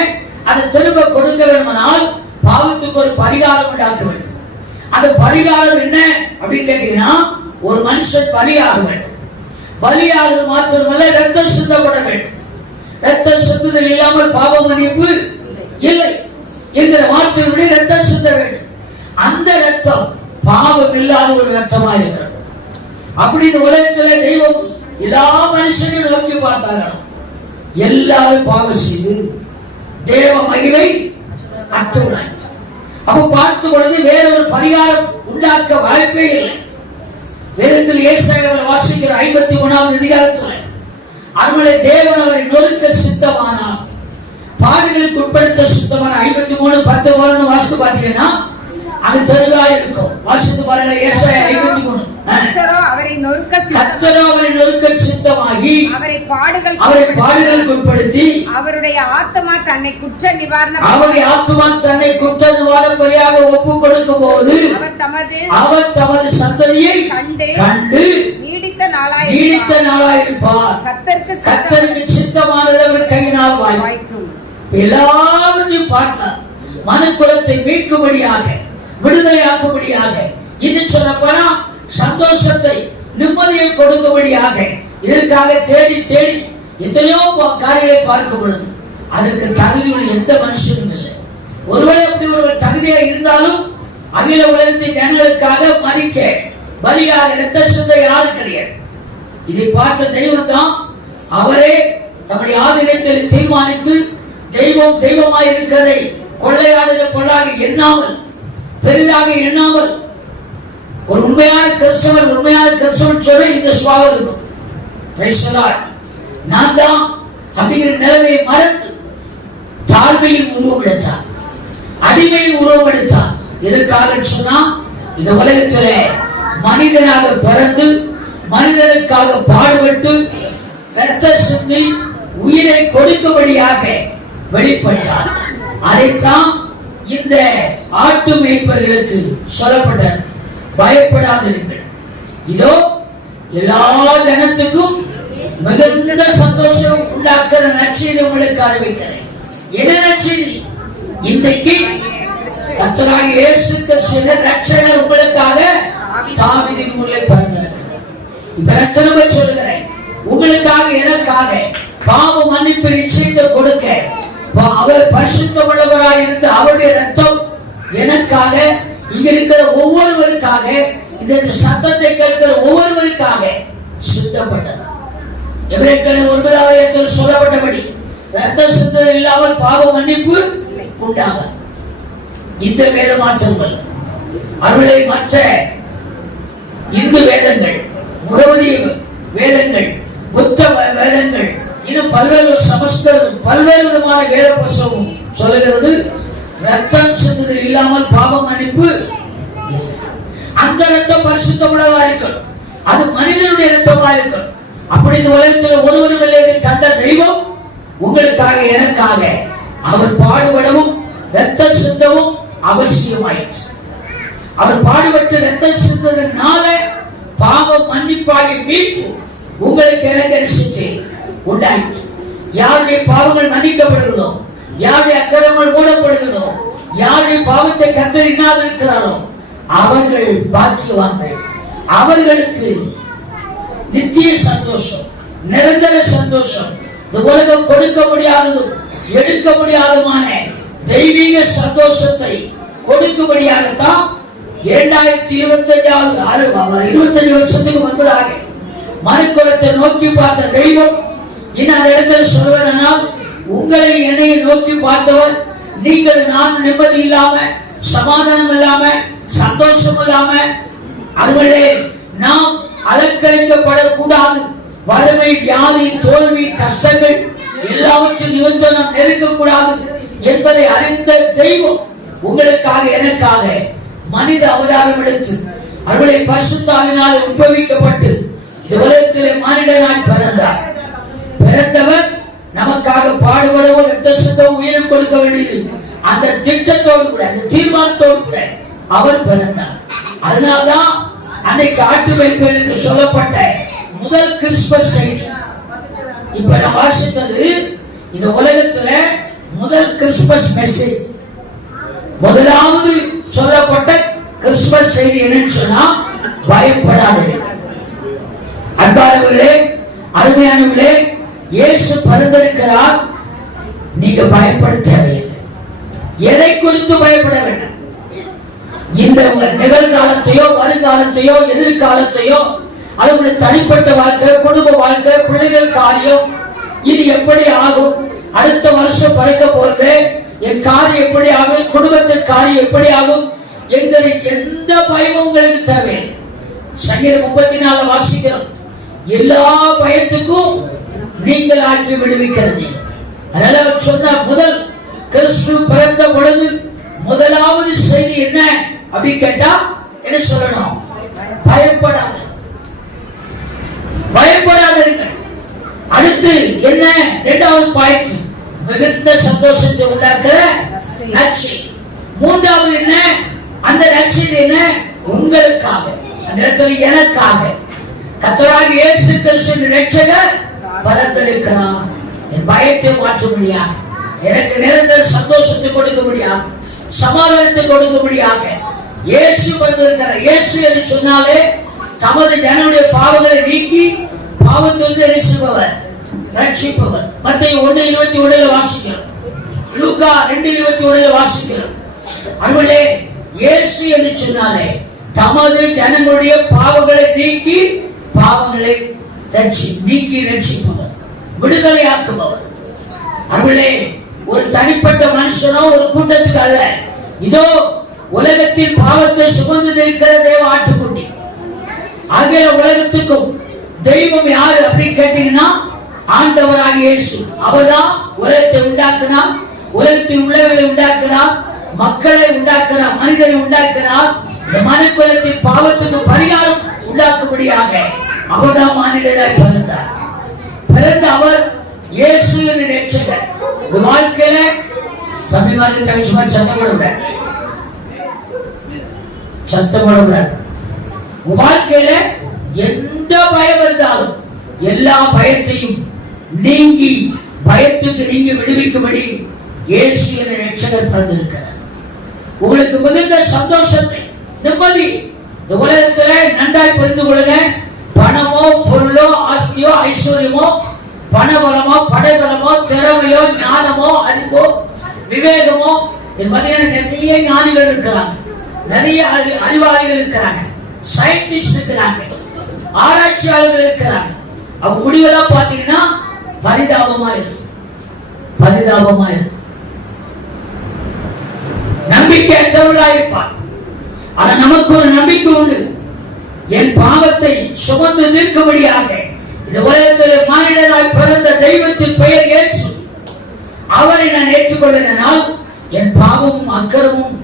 அதை திரும்ப கொடுக்க வேண்டுமானால் பாவத்துக்கு ஒரு பரிகாரம் உண்டாக்க வேண்டும். அந்த பரிகாரம் என்ன அப்படின்னு கேட்டீங்கன்னா, ஒரு மனுஷன் பலியாக வேண்டும். பலியாகிறது மாத்திரமல்ல, ரத்தம் சிந்தப்பட வேண்டும். ரத்தம் சிந்துதல் இல்லாமல் பாவ மன்னிப்பு இல்லை என்கிற வார்த்தையுடைய ரத்தம் சிந்த வேண்டும். அந்த ரத்தம் பாவம் இல்லாத ஒரு ரத்தமா இருக்கிறது. அப்படி இந்த உலகத்துல தெய்வம் எல்லா மனுஷனையும் நோக்கி பார்த்தார்கள். எல்லாரும் பாவம் செய்து தேவ மகிமை அற்றவனாய். அப்ப பார்க்கும் பொழுது வேற ஒரு பரிகாரம் உண்டாக்க வாய்ப்பே இல்லை. வேதத்தில் ஏசாயாவில் வாசிக்கிற 53வது அதிகாரத்தில் அருமலை தேவன் அவரை நொறுக்க சித்தமானார், பாடுகளுக்கு உட்படுத்த சித்தமான 53:10 வாசித்து பார்த்தீங்கன்னா அது தெளிவா இருக்கும். வாசித்து பாருங்க. ஏசாயா 53. கர்த்தரோ அவரை நொறுக்க சித்தமாகி அவரை பாடுகளுக்கு உட்படுத்தி அவருடைய ஆத்மா தன்னை குற்ற நிவாரண பலியாக ஒப்பு கொடுக்கும் போது அவர் தமது சந்ததியை கண்டு நீடித்த நாளாயிருப்பார். கர்த்தருக்கு சித்தமானது அவர் கையினால் வாய்க்கும். எல்லாவற்றையும் பார்த்தார். மனுக்குலத்தை மீட்கும்படியாக, விடுதலையாக்கும்படியாக, இன்னும் சொல்ல போனா சந்தோஷத்தை நிம்மதியை கொடுக்கும்படியாக இதற்காக தேடி தேடி எத்தனையோ காரியங்களை பார்க்கும் பொழுது அதற்கு தகுதியுள்ள எந்த மனுஷனும் இல்லை. ஒருவேளை அப்படி ஒரு தகுதியா இருந்தாலும் அகில உலகத்தின் ஜனங்களுக்காக மறிக்க பலியாக இரத்த சிந்தை யாரும் கிடையாது. இதை பார்த்த தெய்வம் தான் அவரே தம்முடைய ஆதினத்தில் தீர்மானித்து தெய்வம் தெய்வமாய் இருக்கிறதை கொள்ளையாடுகிற பொருளாக எண்ணாமல், பெரிதாக எண்ணாமல், ஒரு உண்மையான கிறிஸ்தவன் சொல்ல இந்த சுவாபம் இருக்கும். நான் தான் அப்படிங்கிற நிலைமையை மறந்து தாழ்மையின் உருவம் எடுத்தார், அடிமையின் உருவம் எடுத்தார். எதற்காக சொன்னா, இந்த உலகத்திலே மனிதனாக பிறந்து மனிதனுக்காக பாடுபட்டு இரத்த சிந்தி உயிரை கொடுக்கும்படியாக வெளிப்பட்டார். அதைத்தான் இந்த ஆட்டு மேய்ப்பர்களுக்கு சொல்லப்பட்டது. பயப்படாதீர்கள், இதோ எல்லா ஜனத்துக்கும் மிகுந்த சந்தோஷம் உண்டாக்குற நற்செய்தி உங்களுக்கு அறிவிக்கிறேன். என்ன நற்செய்தி? இன்றைக்கு கர்த்தராகிய இயேசு கிறிஸ்து ரட்சகர் உங்களுக்காக தாவீதின் ஊரிலே பிறந்திருக்கிறார். இப்ப நான் திரும்ப சொல்கிறேன், உங்களுக்காக எனக்காக பாவ மன்னிப்பு நிச்சயத்தை கொடுக்க அவர் பரிசுத்தம் உள்ளவராய் இருந்து அவருடைய ரத்தம் எனக்காக, இங்க இருக்கிற ஒவ்வொருவருக்காக, இந்த சத்தத்தை கேட்கிற ஒவ்வொருவருக்காக சித்தப்பட்டது. எபிரேயர் 9 சொல்லப்பட்டபடி ரத்த சிந்தனை இல்லாமல் பாவ மன்னிப்பு உண்டாகும். இந்த வேத மாற்றங்கள் அருளை மற்ற இந்து வேதங்கள், முகவதி வேதங்கள், புத்த வேதங்கள், இன்னும் பல்வேறு விதமான வேத புத்தகம் சொல்லுகிறது, ரத்தம் சிந்துதல் இல்லாமல் பாவ மன்னிப்பு. அந்த ரத்தம் பரிசுத்தமுள்ளதா இருக்கணும், அது மனிதனுடைய ரத்தமா இருக்கணும். அப்படி இந்த உலகத்தில் ஒருவரும் இல்லை கண்ட தெய்வம் உங்களுக்காக எனக்காக அவர் பாடுபடவும் ரத்த சிந்தவும் அவசியமாயிற்று. அவர் பாடுபட்டு ரத்த சிந்ததனால பாவ மன்னிப்பாகி மீட்பு உங்களுக்கு எனக்கு உண்டாயிற்று. யாருடைய பாவங்கள் மன்னிக்கப்படுகிறதோ, யாருடைய அக்கிரமங்கள் மூடப்படுகிறதோ, யாருடைய பாவத்தை கர்த்தர் எண்ணாதிருக்கிறாரோ அவர்கள் பாக்கியவான்கள். அவர்களுக்கு நித்திய சந்தோஷம், நிரந்தர சந்தோஷம், இந்த உலகம் கொடுக்க முடியாததும் எடுக்க முடியாததுமான தெய்வீக சந்தோஷத்தை கொடுக்கும்படியாகத்தான் 2025 வருஷத்துக்கு முன்பதாக மனுக்குலத்தை நோக்கி பார்த்த தெய்வம் இன்னும் அந்த இடத்துல சொல்வதனால், உங்களை என்னை நோக்கி பார்த்தவர் நீங்கள் நான் நிம்மதி இல்லாம, சமாதானம் இல்லாம, சந்தோஷம் இல்லாம, அருளே நாம் அலக்கழிக்கப்படக்கூடாது, வறுமை, வியாதி, தோல்வி, கஷ்டங்கள் எல்லாவற்றின் நிமித்தம் நாம் நெருக்கக்கூடாது என்பதை அறிந்த தெய்வம் உங்களுக்காக எனக்காக மனித அவதாரம் எடுத்து அருளை பரிசுத்தாவினால் உட்பவிக்கப்பட்டு இந்த உலகத்திலே மானிடனாய் பிறந்தார். பிறந்தவர் நமக்காக பாடுபடவும் ரத்த சிந்தவும் உயிர் கொடுக்க வேண்டியது அந்த திட்டத்தோடு கூட, அந்த தீர்மானத்தோடு கூட அவர் பிறந்தார். அதனால்தான் அன்னைக்கு ஆட்டு மேய்ப்பனுக்கு சொல்லப்பட்ட முதல் கிறிஸ்துமஸ் செய்தி. இப்ப நான் வாசித்தது இந்த உலகத்துல முதல் கிறிஸ்துமஸ் மெசேஜ். முதலாவது சொல்லப்பட்ட கிறிஸ்துமஸ் செய்தி என்னன்னு சொன்னா, பயப்படாதீர்கள். அன்பானவர்களே, அருமையானவர்களே, இயேசு பரிந்துரைக்கிறார், நீங்க பயப்பட தேவையில்லை. எதை குறித்து பயப்பட வேண்டாம். இந்த நிகழ்காலத்தையோ வருங்காலத்தையோ எதிர்காலத்தையோ, அது தனிப்பட்ட வாழ்க்கை, குடும்ப வாழ்க்கை, பிள்ளைகள் காரியம், இது எப்படி ஆகும், அடுத்த வருஷம் படைக்க போறது, என் காரியம் எப்படி ஆகும், குடும்பத்தின் காரியம் எப்படி ஆகும் என்கிற எந்த பயமும் உங்களுக்கு தேவையில்லை. சங்கீதம் 34 வாசிக்கிறோம், எல்லா பயத்துக்கும் நீங்கள் ஆக்கி விடுவிக்கிறது. அதனால அவர் சொன்ன முதல் கிறிஸ்து பிறந்த பொழுது முதலாவது செய்தி என்ன அப்படி கேட்டா என்ன சொல்லணும்? பயப்படாத, பயப்படாதீர்கள். அடுத்து என்ன? இரண்டாவது பாயிண்ட், மிகுந்த சந்தோஷத்தை உண்டாக்குற நற்செய்தி. மூன்றாவது என்ன? அந்த நற்செய்தி என்ன? உங்களுக்காக, அந்த இடத்துல எனக்காக கர்த்தராகிய இயேசு கிறிஸ்து இரட்சகர் பிறந்திருக்கிறார். என் பயத்தை மாற்றும்படியாக, எனக்கு நிரந்தர சந்தோஷத்தை கொடுக்கும்படியாக, சமாதானத்தை கொடுக்கும்படியாக இயேசு பிறந்திருக்கிறார். இயேசு என்று சொன்னாலே தமது ஜனங்களுடைய பாவங்களை நீக்கி பாவத்திலிருந்து ரட்சிப்பவர், ரட்சிப்பவர். மத்தேயு 1:21 வாசிக்கிறோம், லூக்கா 2:21 வாசிக்கிறோம். அருளே, இயேசு என்று சொன்னாலே தமது ஜனங்களுடைய பாவங்களை நீக்கி பாவங்களை நீக்கி ரட்சிப்பவர், விடுதலையாக்குபவர். அருளே, ஒரு தனிப்பட்ட மனுஷனோ ஒரு கூட்டத்துக்கு அல்ல, இதோ உலகத்தின் பாவத்தை சுமந்து இருக்கிற தேவ ஆட்டுக்குட்டி. ஆகிய உலகத்துக்கும் தெய்வம் யாரு அப்படின்னு கேட்டீங்கன்னா, ஆண்டவராகிய இயேசு. அவர்தான் உலகத்தை உண்டாக்குனார், உலகத்தில் உள்ளவர்களை உண்டாக்குனார், மக்களை உண்டாக்குனார், மனிதனை உண்டாக்குனார். இந்த மனுக்குலத்தின் பாவத்துக்கு பரிகாரம் உண்டாக்கும்படியாக அவர்தான் மானிடராய் பிறந்தார். பிறந்த அவர் இயேசு என்று ரட்சகர். உங்க வாழ்க்கையில தமிழ்நாடு தகச்சுமா சத்தப்பட உங்க வாழ்க்கையில எந்த பயம் இருந்தாலும் எல்லா பயத்தையும் நீங்கி, பயத்துக்கு நீங்க விடுவிக்கும்படி இயேசு என்ற ரட்சகர் பிறந்திருக்கிறார். உங்களுக்கு மிகுந்த சந்தோஷத்தை, நிம்மதி இந்த உலகத்துல நன்றாய் புரிந்து கொள்ளுங்க. பணமோ பொருளோ ஆஸ்தியோ ஐஸ்வர்யமோ பணபலமோ படைபலமோ திறமையோ ஞானமோ அறிவோ விவேகமோ, நிறைய ஞானிகள் இருக்கிறாங்க, நிறைய அறிவாளிகள் இருக்கிறாங்க, சயின்டிஸ்ட் இருக்கிறாங்க, ஆராய்ச்சியாளர்கள் இருக்கிறாங்க. அவங்க முடிவெல்லாம் பாத்தீங்கன்னா பரிதாபமா இருக்கு, பரிதாபமா இருக்கு. நம்பிக்கையற்றவர்களா இருப்பார். ஆனா நமக்கு ஒரு நம்பிக்கை உண்டு. என் பாவத்தை சுமந்து நிற்கும்படியாக இந்த உலகத்தில் மானிடராய் பிறந்த தெய்வத்தின் பெயர் இயேசு. அவரை நான் ஏற்றுக்கொள்ளினால் என் பாவமும் அக்கிரமும்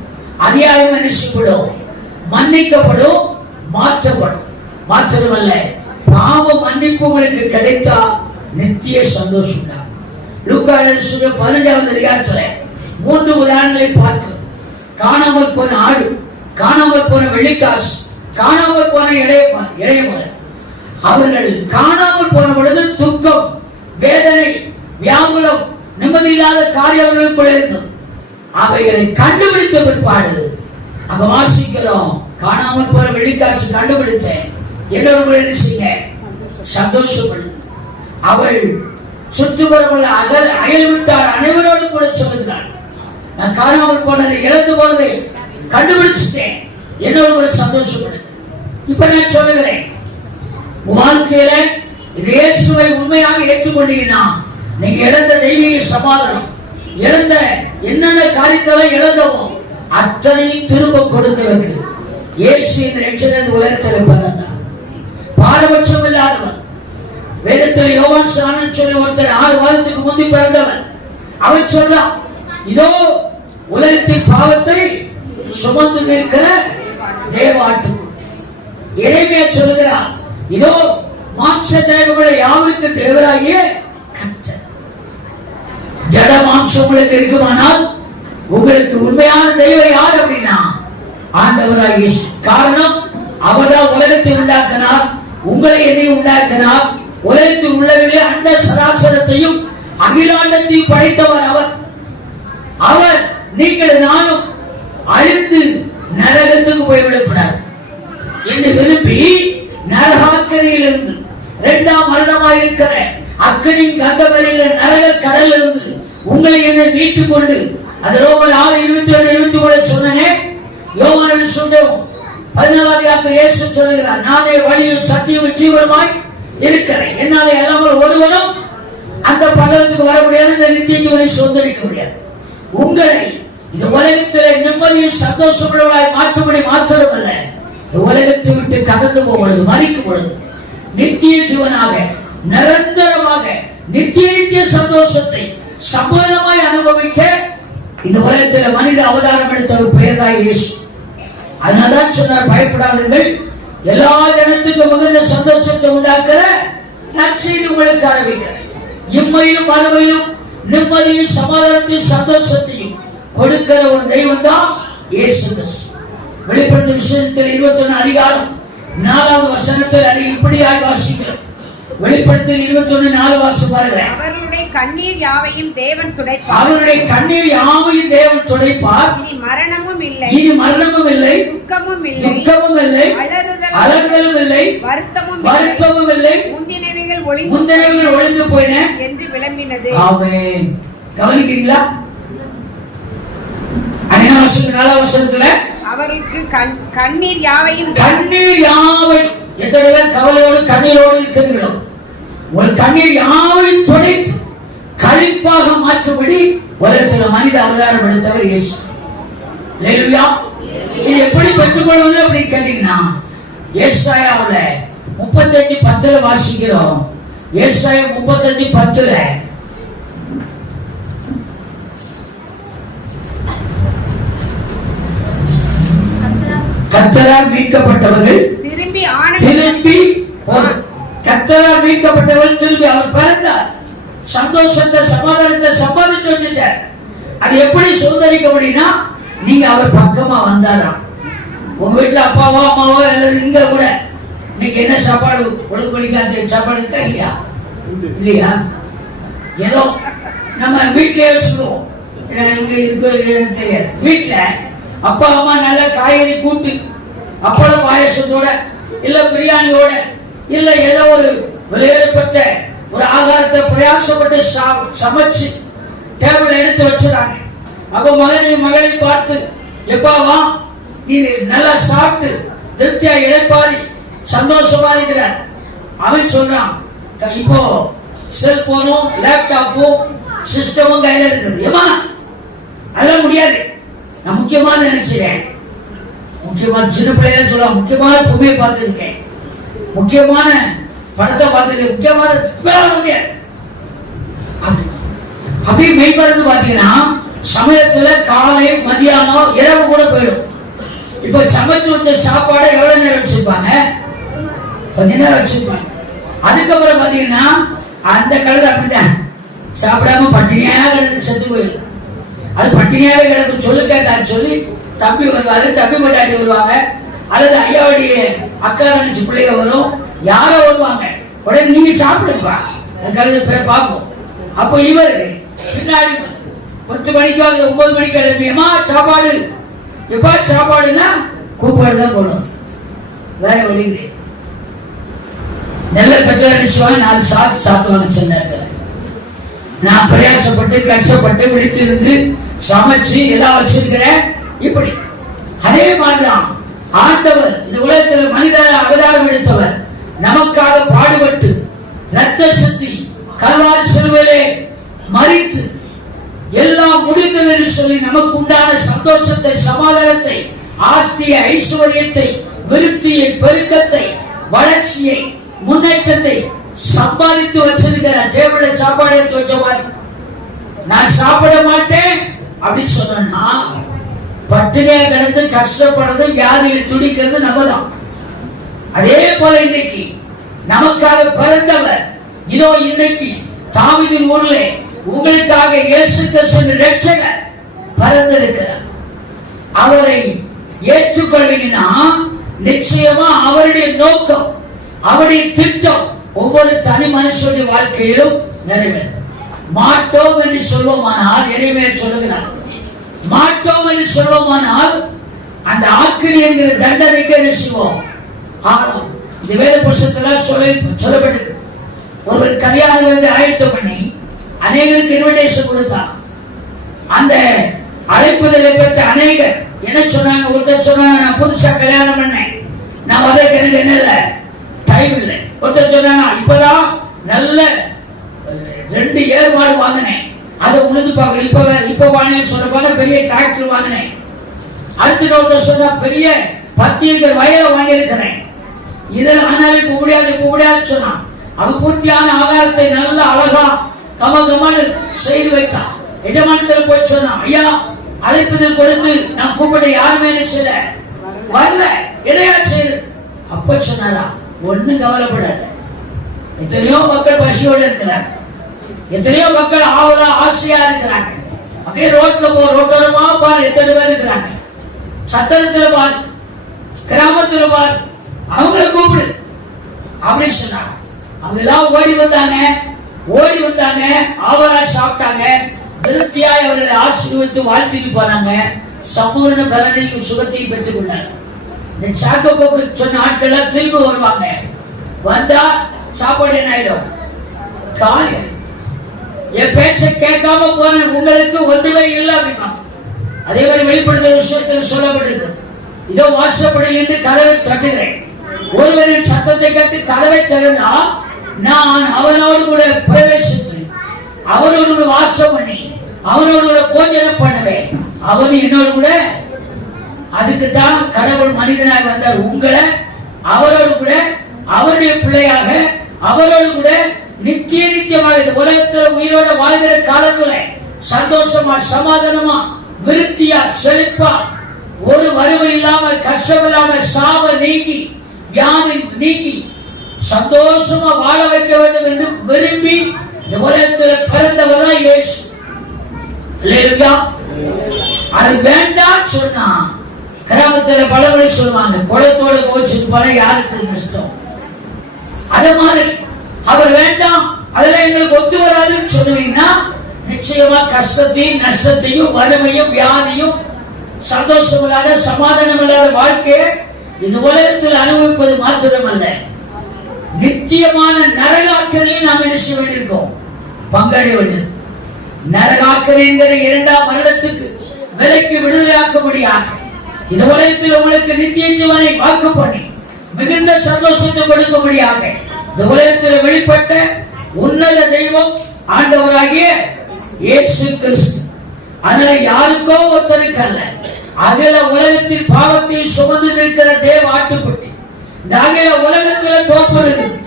அநியாயம் நினைச்சுவிடும், மன்னிக்கப்படும், மாற்றப்படும். மாற்றமல்ல, பாவ மன்னிப்பு உங்களுக்கு கிடைத்தா நித்திய சந்தோஷம் தான். லூக்கா 15வது அதிகாரத்துல 3 உதாரணங்களை பார்க்கிறோம். காணாமல் போன ஆடு, காணாமல் போன வெள்ளிக்காசு, காணாமல் போன இளையமகன். அவர்கள் காணாமல் போன பொழுது துக்கம், வேதனை, வியாகுலம், நிம்மதி இல்லாத காரியங்களுக்குள்ள இருந்தது. அவைகளை கண்டுபிடித்த பிற்பாடு அங்க வாசிக்கிறோம், காணாமல் போன வெள்ளிக்காசு கண்டுபிடித்தேன், என்னோட என்ன செய்ய சந்தோஷப்படு. அவள் சுற்றுப்புறமுள்ள அயல் விட்டார் அனைவரோடு கூட சொல்லுகிறாள், நான் காணாமல் போனதை இழந்து போனதை கண்டுபிடிச்சிட்டேன், என்னோட கூட சந்தோஷப்படு. இப்ப நான் சொல்லுகிறேன், வாழ்க்கையில இயேசுவை உண்மையாக ஏற்றுக்கொண்டீங்கன்னா நீங்க இழந்த தெய்வீக சமாதானம், இழந்த என்னென்ன காரியத்தை இழந்தவோ அத்தனையும் திரும்ப கொடுக்கிறதுக்கு இயேசு ரட்சகர் உலகத்தில் பிறந்தார். பாரபட்சம் இல்லாதவன். வேதத்தில் யோவான் ஸ்நானன் சொல்லி ஒருத்தர் 6 வாரத்துக்கு முந்தி பிறந்தவன். அவன் சொல்றான், இதோ உலகத்தின் பாவத்தை சுமந்து நிற்கிற தேவாட்டுக்குட்டி. எரேமியா சொல்லுகிறார், இதோ மாம்ச தேகமுள்ள யாவருக்கு தேவராகிய கர்த்தர். ஜட மாம்சம் உங்களுக்கு இருக்குமானால் உங்களுக்கு உண்மையான தெய்வம் யார் அப்படின்னா ஆண்டவராகிய இயேசு. காரணம், அவர்தான் உலகத்தை உண்டாக்கினார், உங்களை என்னை உண்டாக்கினார். உலகத்தில் உள்ளவர்களே அண்ட சராசரத்தையும் அகிலாண்டத்தையும் படைத்தவர் அவர். அவர் நீங்கள் நானும் அழிந்து நரகத்துக்கு போய்விடக்கூடாது என்று விரும்பி நரகாக்கரையிலிருந்து 2ஆம் மரணமாயிருக்கிற அக்கனி கந்தவரையில நரக கடல் இருந்து உங்களை என்னை மீட்டுக் கொண்டு அது ரோமர் 6:22-23 சொன்னனே. யோவான் சொல்றோம் 14 இயேசு சொல்லுகிறார், நானே வழியில் சத்தியமும் ஜீவனுமாய் இருக்கிறேன், என்னாலே அல்லாமல் ஒருவனும் அந்த பல்லவத்துக்கு வர முடியாது, இந்த நித்தியத்துவனை சுதந்திரிக்க முடியாது. உங்களை இந்த உலகத்திலே நிம்மதியும் சந்தோஷமுள்ளவர்களாய் மாற்றும்படி மாத்திரமல்ல, இந்த உலகத்தை விட்டு கடந்து போவது மறிக்கும் பொழுது நித்திய ஜீவனாக நிரந்தரமாக நித்திய சந்தோஷத்தை சம்பூர்ணமாய் அனுபவிக்க இந்த உலகத்தில் மனித அவதாரம் எடுத்த ஒரு பெயர் தான் இயேசு. அதனால்தான் சொன்னார், பயப்படாதீர்கள், எல்லா ஜனத்துக்கும் மிகுந்த சந்தோஷத்தை உண்டாக்குற நற்செய்தி உங்களுக்கு அறிவிக்கிறேன். இம்மையிலும் மறுமையிலும் நிம்மதியும் சமாதானத்தையும் சந்தோஷத்தையும் கொடுக்கிற ஒரு தெய்வம் தான் இயேசு கிறிஸ்து. வெளிப்படுத்தும் விசேஷத்தில் 21 அதை இப்படியாய் வாசிக்கிறோம். வெளிப்படுத்தல் 21:4 வாசித்து பாருங்கள். அவருடைய கண்ணீர் யாவையும் தேவன் துடைப்பார். அவருடைய கண்ணீர் யாவையும் தேவன் துடைப்பார். இனி மரணமும் இல்லை, துக்கமும் இல்லை, அலறுதலும் இல்லை, வருத்தமும் இல்லை, முந்தினவைகள் ஒழிந்து போயின என்று விளம்பினது. ஆமென். கவனிக்கிறீங்களா? 5 வசனத்துல அவருக்கு கண்ணீர் யாவையும் எத்தனை பேர் கவலையோடு கண்ணீரோடு இருக்கிறீர்களோ, உங்கள் கண்ணீர் யாவையும் துடைத்து களிப்பாக மாற்றும்படி உலகத்தில் மனித அவதாரம் எடுத்தவர் இயேசு. அல்லேலூயா. இது எப்படி பெற்றுக்கொள்வது அப்படின்னு கேட்டீங்கன்னா, ஏசாயாவுல 35:10 வாசிக்கிறோம். ஏசாயா 35:10 கர்த்தரால் மீட்கப்பட்டவர்கள் திரும்பி கர்த்தரால் மீட்கப்பட்டவர்கள் திரும்பி அவர் பிறந்தார், சந்தோஷத்தை சமாதானத்தை சம்பாதிச்சு வச்சுட்டார். அது எப்படி சுதந்திரிக்க முடியும்னா, நீங்க அவர் பக்கமா வந்தாதான். உங்க வீட்டுல அப்பாவோ அம்மாவோ அல்லது இங்க கூட இன்னைக்கு என்ன சாப்பாடு ஒழுங்குபடிக்காத சாப்பாடு இருக்கா இல்லையா? ஏதோ நம்ம வீட்லயே வச்சுக்குவோம், இங்க இருக்கோ இல்லையான்னு தெரியாது. வீட்டுல அப்பா அம்மா நல்ல காய்கறி கூட்டு அப்பளம் பாயசத்தோட இல்ல பிரியாணியோட இல்ல ஏதோ ஒரு விலையேறப்பட்ட ஒரு ஆகாரத்தை பிரயாசப்பட்டு சமைச்சு டேபிள் எடுத்து வச்சுறாங்க. அப்ப மகனை பார்த்து, எப்பாவா நீ நல்லா சாப்பிட்டு திருப்தியா இழைப்பாரி சந்தோஷமா இருக்கிற. அவன் சொல்றான், இப்போ செல்போனும் லேப்டாப்பும் சிஸ்டமும் கையில இருக்குது. ஏமா அதெல்லாம் முடியாது, நான் முக்கியமான நினைச்சிருக்கேன், முக்கியமான சின்ன பிள்ளைல சொல்லுவாங்க, முக்கியமான பொம்மையை பார்த்துருக்கேன், முக்கியமான படத்தை பார்த்துருக்கேன், முக்கியமான முடியாது. அப்படியே மெய்மருந்து பாத்தீங்கன்னா சமயத்துல காலை மதியானம் இரவு கூட போயிடும். இப்ப சமைச்சு வச்ச சாப்பாடை எவ்வளவு நேரம் வச்சிருப்பாங்க? 10 நேரம் வச்சிருப்பாங்க. அதுக்கப்புறம் பாத்தீங்கன்னா அந்த கழுதை அப்படிதான் சாப்பிடாம பட்டினியா கிடந்து செத்து போயிடும். அது பட்டினியாவே கிடக்கும். சொல்லு கேட்டான்னு சொல்லி தம்பி வருவாரு, தம்பி பொண்டாட்டி வருவாங்க, அல்லது ஐயாவுடைய அக்கா தங்கச்சி பிள்ளைங்க வரும், யாரோ வருவாங்க. உடனே நீங்க சாப்பிடுப்பா, அது கழுதை பேர் பார்ப்போம். அப்போ இவர் பின்னாடி 10 மணிக்கோ அல்லது 9 மணிக்கு எழுப்பியமா சாப்பாடு, எப்பா சாப்பாடுன்னா கூப்பாடு தான் போடும், வேற வழி கிடையாது. நல்ல பெற்ற நிச்சயமாக 4 சாத்துவாங்க. சில நேரத்தில் நான் பிரயாசப்பட்டு கஷ்டப்பட்டு விழித்திருந்து சமைச்சு எல்லாம் வச்சிருக்கிறேன். இப்படி அதே மாதிரிதான் ஆண்டவர் இந்த உலகத்தில் மனித அவதாரம் எடுத்தவர் நமக்காக பாடுபட்டு ரத்த சிந்தி கல்வாரி சிலுவையிலே மரித்து எல்லாம் முடிந்தது என்று சொல்லி நமக்கு உண்டான சந்தோஷத்தை சமாதானத்தை ஆஸ்தியை ஐஸ்வர்யத்தை விருத்தியை பெருக்கத்தை வளர்ச்சியை முன்னேற்றத்தை சம்பாதித்து வச்சிருக்கிற டேபிள சாப்பாடு எடுத்து வச்ச மாதிரி நான் சாப்பிட மாட்டேன் அப்படின்னு சொன்னா பட்டினியா கிடந்து கஷ்டப்படுறது வியாதியில் துடிக்கிறது நம்ம தான். அதே போல இன்னைக்கு நமக்காக பிறந்தவர் இதோ இன்னைக்கு தாவீதின் ஊர்ல உங்களுக்காக இயேசு கிறிஸ்து ரட்சகர் பிறந்திருக்கிறார். அவரை ஏற்றுக்கொள்ளீங்கன்னா நிச்சயமா அவருடைய நோக்கம், அவருடைய திட்டம் ஒவ்வொரு தனி மனுஷனுடைய வாழ்க்கையிலும் நிறைவேறும். மாட்டோம் என்று சொல்வோமானால், இறைமையை சொல்லுகிறார், மாட்டோம் என்று சொல்வோமானால் அந்த ஆக்கினி என்கிற தண்டனைக்கு என்ன செய்வோம்? ஆளும். இந்த வேத புஸ்தகத்தில் சொல்லப்பட்டிருக்கு. ஒருவர் கல்யாணம் வந்து ஆயத்தம் பண்ணி அநேகருக்கு இன்விடேஷன் கொடுத்தான். அந்த அழைப்புதலை பெற்ற அநேகர் என்ன சொன்னாங்க? ஒருத்தர் சொன்னாங்க, நான் புதுசா கல்யாணம் பண்ணேன், நான் அதற்கு எனக்கு என்ன இல்லை, டைம் இல்லை. ஒருத்தர் சொன்னாங்க, இப்பதான் நல்ல 2 ஏர்மாடு வாங்கினேன், அதை உழுது பார்க்கல, இப்ப வாங்கினு சொல்ல பெரிய டிராக்டர் வாங்கினேன். அடுத்த ஒருத்தர் சொன்னா, பெரிய 10 ஏக்கர் வயலை வாங்கியிருக்கிறேன், இதில் ஆனாலும் கூப்பிடாது சொன்னான். அவன் பூர்த்தியான ஆகாரத்தை நல்ல அழகா கமகமான செய்து வைத்தான். எஜமானத்தில் போய் சொன்னான், ஐயா அழைப்புதல் கொடுத்து நான் கூப்பிட யாருமே என்ன செய்யல, வரல, எதையா செய்யுது? அப்ப சொன்னாரா, ஒண்ணு கவலைப்படாத, எத்தனையோ மக்கள் பசியோடு இருக்கிறாங்க, எத்தனையோ மக்கள் ஆவலா ஆசையா இருக்கிறாங்க. அப்படியே ரோட்டோரமா பாரு, எத்தனை பேர் இருக்கிறாங்க, சத்திரத்துல பாரு, கிராமத்துல பாரு, அவங்கள கூப்பிடு அப்படின்னு சொன்னாங்க. அவங்க எல்லாம் ஓடி வந்தாங்க, ஆவலா சாப்பிட்டாங்க, திருப்தியாய் அவர்களை ஆசீர்வதித்து வாழ்த்திட்டு போனாங்க. சம்பூர்ண பலனையும் சுகத்தையும் பெற்றுக் கொண்டாங்க. இந்த சாக்க போக்கு சொன்ன ஆட்கள் திரும்ப வருவாங்க. வந்தா சாப்பாடு என்ன ஆயிடும்? காலி. என் பேச்சை கேட்காம போன உங்களுக்கு ஒன்றுமே இல்லை அப்படிமா. அதே மாதிரி வெளிப்படுத்த விஷயத்தில் சொல்லப்பட்டிருக்கு, இதோ வாசப்படி என்று கதவை தட்டுகிறேன், ஒருவரின் சத்தத்தை கேட்டு கதவை திறந்தா நான் அவனோடு கூட பிரவேசித்து அவனோடு கூட வாசம் பண்ணி அவனோடு கூட போஜனம் பண்ணுவேன், அவன் என்னோடு கூட. அதுக்கு தான் கடவுள் மனிதனாய் வந்தார், உங்களை அவரோடு கூட அவருடைய பிள்ளையாக அவரோடு கூட நித்தியமாக இந்த உலகத்தில் உயிரோட வாழ்கிற காலத்துல சந்தோஷமா சமாதானமா விருத்தியா செழிப்பா ஒரு வறுமை இல்லாம கஷ்டம் இல்லாம சாவ நீங்கி வியாதி நீங்கி சந்தோஷமா வாழ வைக்க வேண்டும் என்று விரும்பி இந்த உலகத்தில் பிறந்தவர் தான் இயேசு. அது வேண்டாம் சொன்னா கிராமத்துல பலவழி சொல்லுவாங்க, குளத்தோட கோச்சுக்கு போன யாருக்கு நஷ்டம். அதே மாதிரி அவர் வேண்டாம், அதெல்லாம் எங்களுக்கு ஒத்து வராதுன்னு சொல்லுவீங்கன்னா நிச்சயமா கஷ்டத்தையும் நஷ்டத்தையும் வறுமையும் வியாதியும் சந்தோஷம் இல்லாத சமாதானம் இல்லாத வாழ்க்கையை இந்த உலகத்தில் அனுபவிப்பது மாத்திரமல்ல, நித்தியமான நரகாக்கரையும் நாம் என்ன செய்ய வேண்டியிருக்கோம்? பங்கடைய வேண்டியிருக்கோம். நரகாக்கரைங்கிற 2ஆம் வருடத்துக்கு விலைக்கு விடுதலையாக்கும்படியாக இந்த உலகத்தில் உங்களுக்கு நித்திய ஜீவனை வாக்கு பண்ணி மிகுந்த சந்தோஷத்தை கொடுக்கும்படியாக இந்த உலகத்தில் வெளிப்பட்ட உன்னத தெய்வம் ஆண்டவராகிய இயேசு கிறிஸ்து. அதனால யாருக்கோ ஒருத்தருக்கு அல்ல, அகில உலகத்தில் பாவத்தை சுமந்து நிற்கிற தேவ ஆட்டுக்குட்டி. இந்த அகில உலகத்தில் தோப்பு இருக்குது,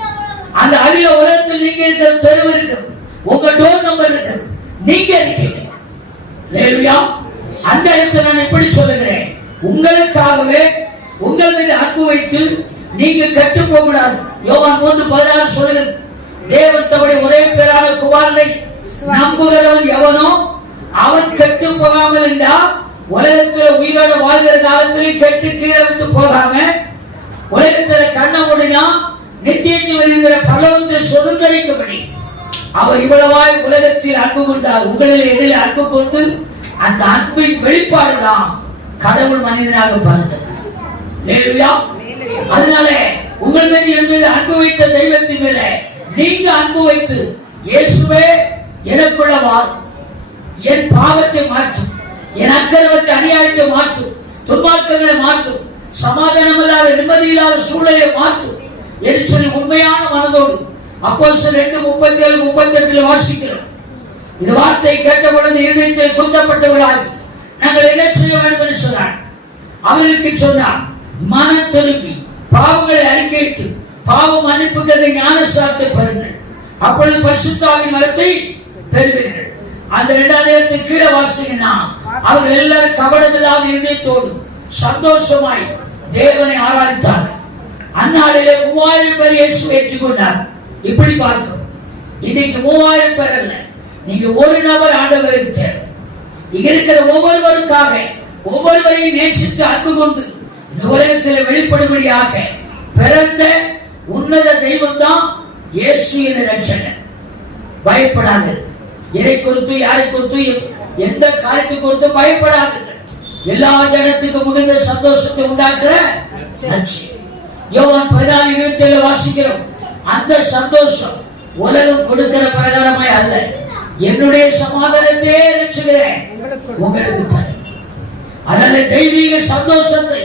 அந்த அகில உலகத்தில் நீங்க இருக்கிற தெருவு இருக்குது, உங்க டோர் நம்பர் இருக்குது, நீங்க இருக்கீங்க. அந்த இடத்துல நான் எப்படி சொல்லுகிறேன், உங்களுக்காகவே உங்கள் மீது அன்பு வைத்து நீங்க கெட்டு போக கூடாது. யோவான் 3:16 சொல்லுகிறது, தேவன் தம்முடைய ஒரே பேரான குமாரனை நம்புகிறவன் எவனோ அவன் கெட்டு போகாமல் என்றா, உலகத்தில் உயிரோட வாழ்கிற காலத்திலே கெட்டு கீழே விட்டு போகாம உலகத்தில் கண்ண முடினா நித்திய ஜீவன்கிற பரலோகத்தை சுதந்திரிக்கும்படி அவர் இவ்வளவாய் உலகத்தில் அன்பு கொண்டார். உங்களில் எதில் அன்பு கொண்டு அந்த அன்பின் வெளிப்பாடுதான் கடவுள் மனிதனாக பிறந்தது. அதனால உங்கள் மீது என் மீது அன்பு வைத்த தெய்வத்தின் மேல நீங்க அன்பு வைத்து, இயேசுவே எனக்குள்ள வாரும், என் பாவத்தை மாற்றும், என் அக்கிரமத்தை அநியாயத்தை மாற்றும், துன்மார்க்கங்களை மாற்றும், சமாதானம் இல்லாத நிம்மதி இல்லாத சூழலை மாற்றும் என்று சொல்லி உண்மையான மனதோடு அப்போஸ்தலர் 2:37-38 வாசிக்கிறோம். இந்த வார்த்தையை கேட்ட பொழுது இருதயத்தில் குத்தப்பட்டவர்களாகி நாங்கள் என்ன செய்ய வேண்டும் என்று சொன்னார். அவர்களுக்கு சொன்னார், மனம் திரும்பி பாவங்களை அறிக்கையிட்டு பாவ மன்னிப்புக்கு ஞானஸ்நானத்தை பெறுங்கள், அப்பொழுது பரிசுத்த ஆவியின் வரத்தை பெறுவீர்கள். அந்த 2ஆம் இடத்துக்கு கீழே வாசிங்கன்னா அவர்கள் எல்லாரும் கபடமில்லாத இருதயத்தோடு சந்தோஷமாய் தேவனை ஆராதித்தார். அந்நாளிலே 3000 பேர் இயேசுவை ஏற்றுக்கொண்டார். இப்படி பார்க்கும், இன்னைக்கு 3000 பேர் அல்ல, நீங்க ஒரு நபர் ஆண்டவருக்கு தேவை. இங்க இருக்கிற ஒவ்வொருவருக்காக ஒவ்வொருவரையும் நேசித்து அன்பு கொண்டு இந்த உலகத்தில் வெளிப்படும்படியாக பிறந்த உன்னத தெய்வம் தான் இயேசு என்ற ரட்சகர். பயப்படாதீர்கள். எதை குறித்து யாரை குறித்து எந்த காரியத்தை குறித்து பயப்படாதீர்கள். எல்லா ஜனத்துக்கும் மிகுந்த சந்தோஷத்தை உண்டாக்குற ரட்சகர். யோவான் 14:27 வாசிக்கிறோம். அந்த சந்தோஷம் உலகம் கொடுக்கிற பிரகாரமாய் அல்ல, என்னுடைய சமாதானத்தையே ரட்சிக்கிறேன் உங்களுக்கு தரும். அதனால தெய்வீக சந்தோஷத்தை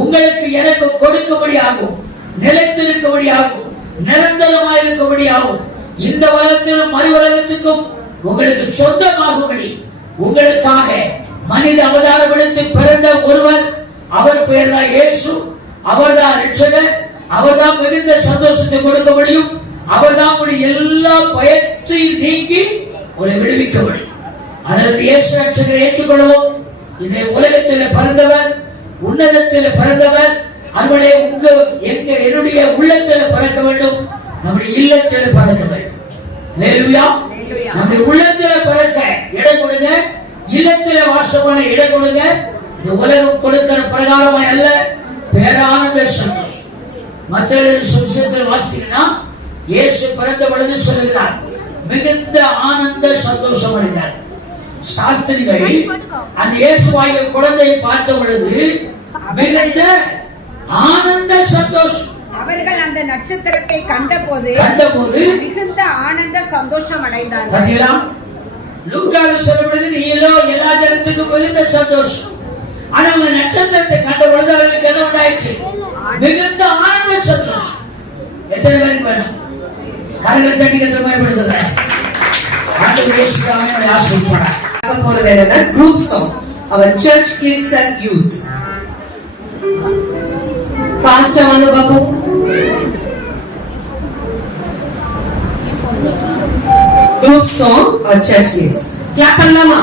உங்களுக்கு எனக்கு கொடுக்கும்படியாகும், நிலைத்திருக்கும்படியாகும், நிரந்தரமாயிருக்கும்படியாகும், இந்த உலகத்திலும் மறு உலகத்துக்கும் உங்களுக்கு சொந்தமாகும்படி உங்களுக்காக மனித அவதாரம் எடுத்து பிறந்த ஒருவர், அவர் பெயர் தான் இயேசு. அவர்தான் ரட்சகர். அவர்தான் மிகுந்த சந்தோஷத்தை கொடுக்க முடியும். அவர்தான் உங்களுடைய எல்லா பயத்தையும் நீக்கி உங்களை விடுவிக்க முடியும். அதற்கு இயேசு ரட்சகரை ஏற்றுக்கொள்வோம். இதை உலகத்தில் பிறந்தவர், உன்னதத்தில் பிறந்தவர். அவர்களே என்னுடைய உள்ளத்தில் பிறக்க வேண்டும், நம்முடைய இல்லத்தில் பிறக்க வேண்டும். அல்லேலூயா. நம்முடைய உள்ளத்தில் பிறக்க இடம் கொடுங்க, இல்லத்தில் வாசமான இடம் கொடுங்க. இந்த உலகம் கொடுக்கிற பிரகாரமாய் அல்ல, பேரானந்த சந்தோஷம். மற்ற சுவிசேஷத்தில் வாசித்தீங்கன்னா இயேசு பிறந்த பொழுது சொல்லுகிறார், மிகுந்த ஆனந்த சந்தோஷம் அடைந்தார். சாஸ்திரிகள் அந்த இயேசுவாய குழந்தையை பார்த்த பொழுது மிகுந்த ஆனந்த சந்தோஷம். அவர்கள் அந்த நட்சத்திரத்தை கண்டபோது மிகுந்த ஆனந்த சந்தோஷம் அடைந்தார்கள். பாத்தீங்களா? லூக்காவில் சொல்லப்படுகிறது எல்லா ஜனத்துக்கும் மிகுந்த சந்தோஷம். ஆனா அவங்க நட்சத்திரத்தை கண்ட பொழுது அவர்களுக்கு என்ன உண்டாயிற்று? மிகுந்த ஆனந்த சந்தோஷம். எத்தனை பேருக்கு வேணும்? கரங்களை தட்டி எத்தனை பயன்படுத்துகிறேன்? ஆண்டவர் இயேசுவை ஆசீர்வதிப்பார். போறது என்னன்னா group song, our church kids and youth. Faster வந்து பாப்போம். Group song, our church kids. Clap பண்ணலாமா?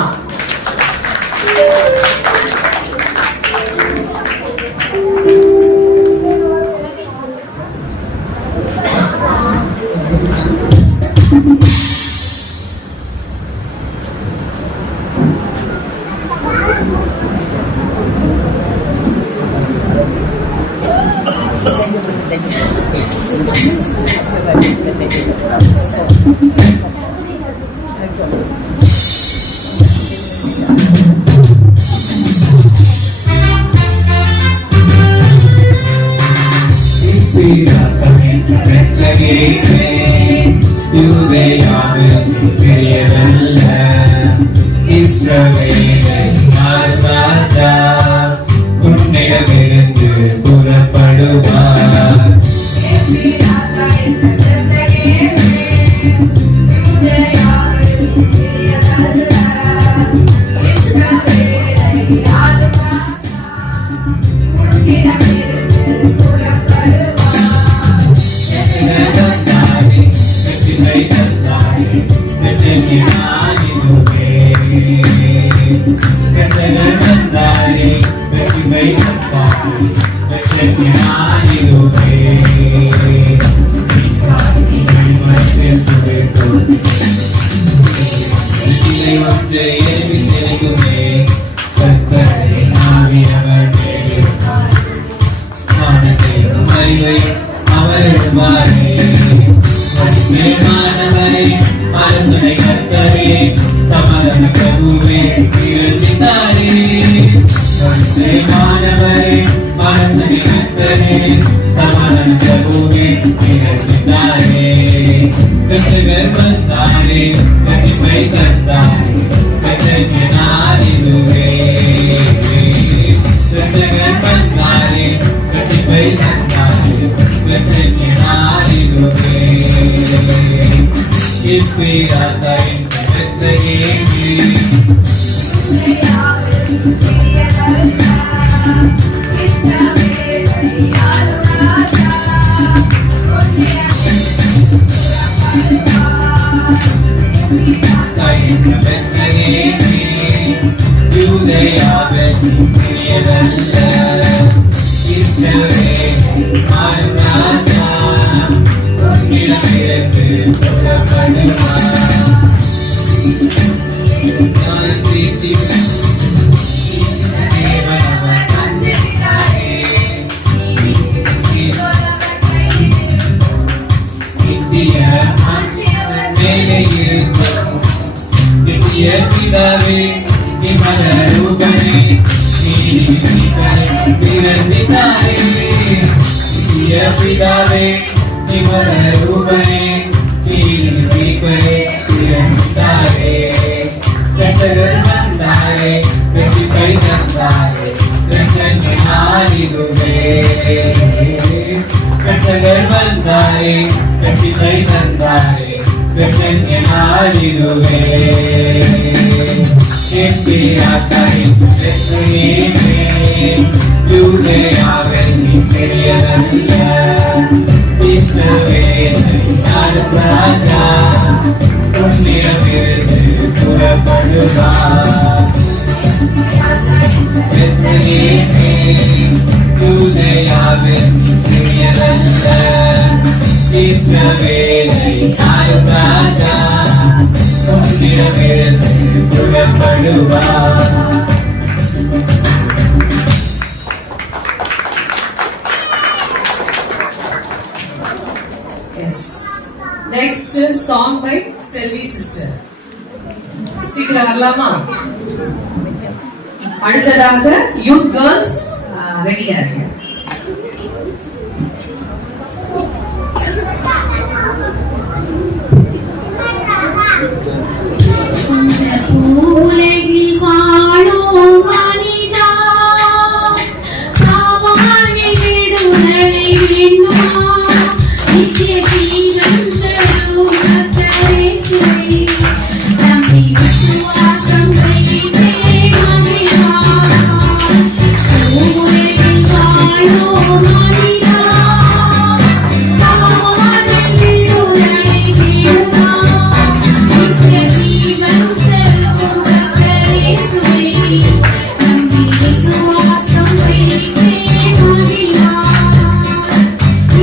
பிதாவே நிமல ரூபனே பிறந்தித்தாரே பிதாவே நிமல ரூபனே பிறந்தித்தாரே ரட்சகர் வந்தாரே ரட்சிப்பை தந்தாரே ரட்சகை நாளிதுவே ரட்சகர் வந்தாரே ரட்சிப்பை தந்தாரே ரட்சகை நாளிதுவே எம்பிராத்தாரின் ரட்சகமே யூதேயாவில் நீ சிறியதல்ல இஸ்ரவேலின் ராஜா உன்னிடமிருந்து புறப்படுவார் பெத்லகேமே யூதேயாவில் நீ சிறியதல்ல இஸ்ரவேலின் ராஜா உன்னிடமிருந்து புறப்படுவார். Yes. Next song by Selvi sister. சீக்கிரம் வரலாமா? அடுத்ததாக யூத் கேர்ள்ஸ் ரெடியா இருங்க. உலகில் வாழும் மனிதா பாவானை விடுதலை வேண்டுமா நித்திய ஜீவன் தரும் கர்த்தரேசுவை நம்பி விசுவாசம் வைத்தே மகிழ்வார். உலகில் வாழும் மனிதா பாவானை விடுதலை வேண்டுமா நித்திய ஜீவன் தரும் கர்த்தரேசுவை நம்பி விசுவாசம் வைத்தே மகிழ்வார்.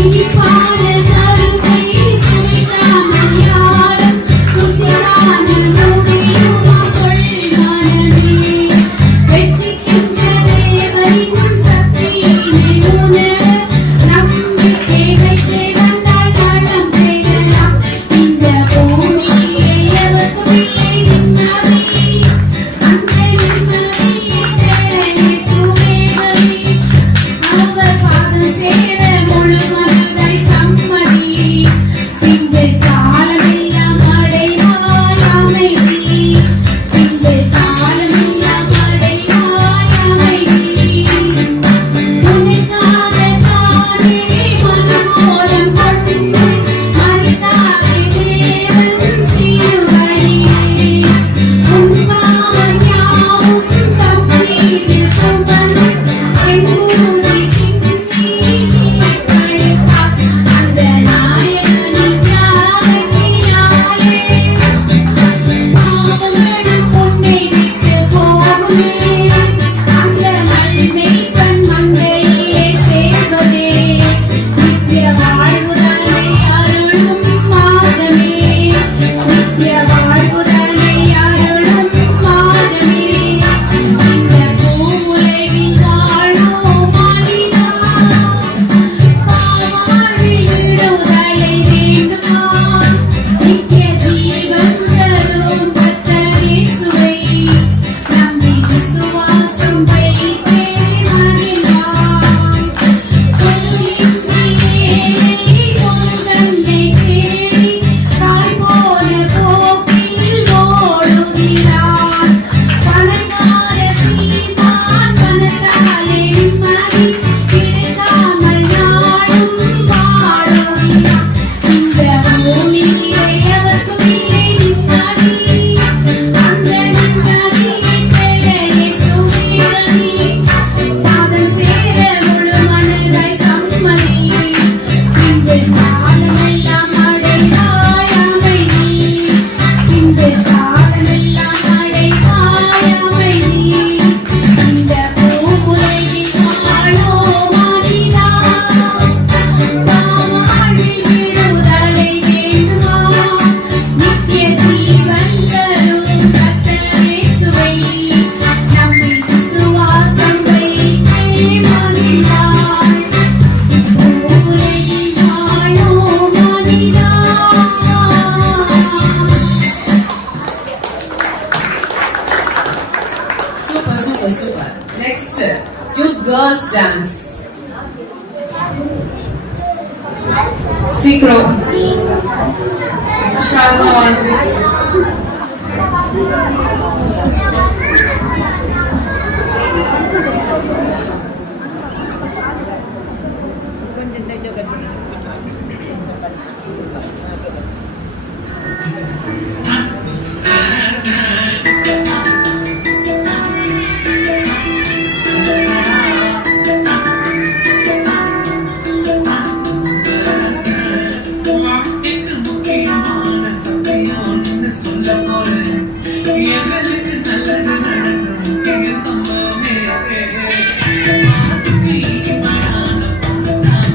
இனிப்பான கருவை சுவைக்காமல் யாரும் ருசியான நுரையுமா சொல்வானே. வெற்றிக்கின்ற தேவனின் சக்தியினை உணர நம்பிக்கை வைத்தே வந்தால் நலம் பெறலாம். இந்த பூமியை எவர்க்கும் இல்லை நிம்மதி. அந்த நிம்மதியை பெற இயேசுவே வழி. அவர் பாதம் சேர முழு மனதாய் சம்மதி. பின்பு காலமெல்லாம் அடைவாய் அமைதி. பின்பு காலமெல்லாம் அடைவாய் அமைதி. உனக்காக தானே மதுகோலம் கொண்டு மரித்தாரே தேவன் சிலுவையிலே. உன் பாவம் யாவும் தம் மீது சுமந்து செம்பூரி சிந்தி மீட்டெடுத்தார். அந்த நாயகனின் தியாகத்தினாலே பாவங்களும் உன்னை விட்டு போகுமே. அந்த நல்மேய்ப்பன் மந்தையிலே சேர்வதே நித்திய வாழ்வுதலை அருளும் மார்க்கமே. நித்திய வாழ்வுதலை அருளும் மார்க்கமே. இந்த பூவுலகில் வாழும் மனிதா பாவானில் விடுதலை வேண்டுமா நித்திய ஜீவன் தரும் கர்த்தரேசுவை நம்பி விசுவாசம் வைத்தே மகிழ்வாய். பொருளின்றி ஏழை பொருள்தன்னை தேடி தாய் போல போக்கில் ஓடுகிறான். பணக்கார சீமான் பணத்தாலே நிம்மதி கிடைக்காமல் நாளும் வாடுகிறான். இந்த பூமியை அவர் girls dance. சீக்கிரம் ஷாபான் வாழ்க்கைக்கு முக்கியமான சத்தியம் ஒண்ணு சொல்ல போறேன். எங்களுக்கு நல்லது நடக்க முக்கிய சம்பவமே. வாழ்க்கை இனிமையான நான்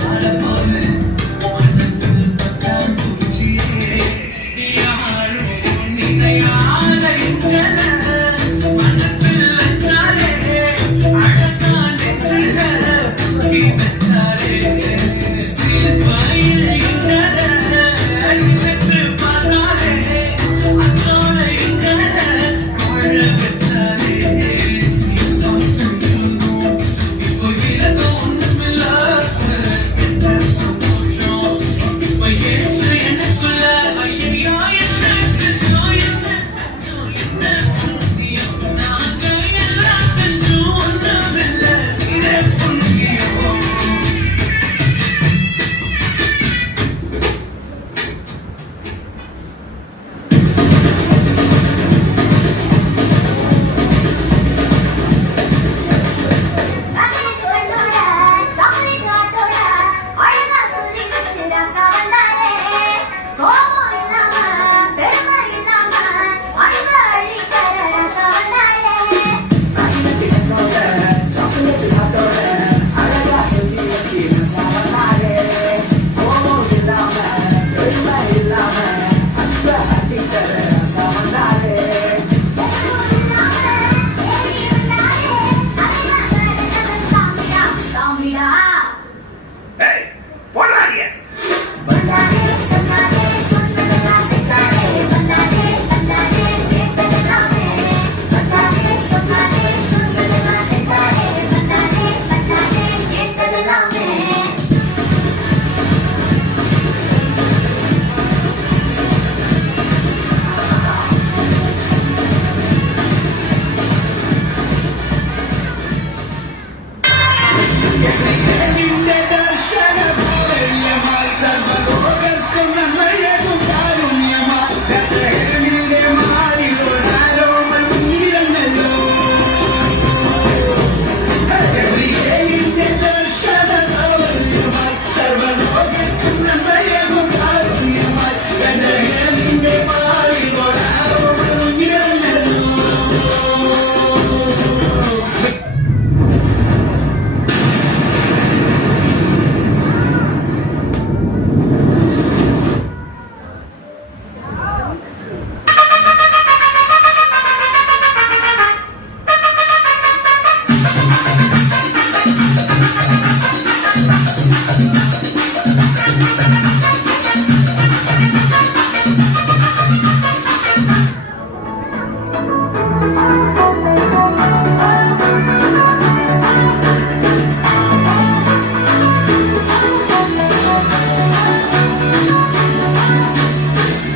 வாழ போறேன். மனசில் பட்டாம்பூச்சியே யாரும் நினையாத எங்களை மனசில் வச்சாலே அழகா நெஞ்சில தூக்கி வச்சாலே சிலுவையில் எங்களை அடிபட்டு பார்த்தாலே அதோட எங்களை வாழ வச்சாலே இன்னும் செய்யணும். இப்போ இலக்க ஒண்ணுமில்ல என்ன சந்தோஷம். இப்போ ஏசு எனக்குள்ள ஐயா என்ன கிறிஸ்துவ என்ன புண்ணியம். நாங்க எல்லாம் செஞ்சு ஒண்ணுமில்ல இதே புண்ணியம்.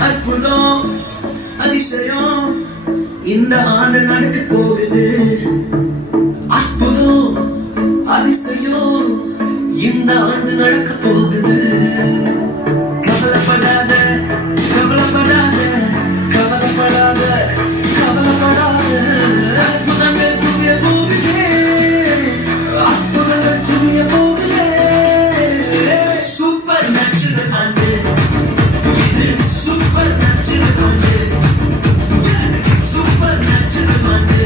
அற்புதம் அதிசயம் இந்த ஆண்டு நடக்க போகுது. அற்புதம் அதிசயம் இந்த ஆண்டு நடக்க போகுது. கவலைப்படாத கவலைப்படாத கவலைப்படாத கவலைப்படாத. அற்புதங்கள் புரிய போகுதே அற்புதங்கள் புரிய போகுதே. சூப்பர் நேச்சுரல் ஆண்டு இது. சூப்பர் நேச்சுரல் ஆண்டு. சூப்பர் நேச்சுரல் ஆண்டு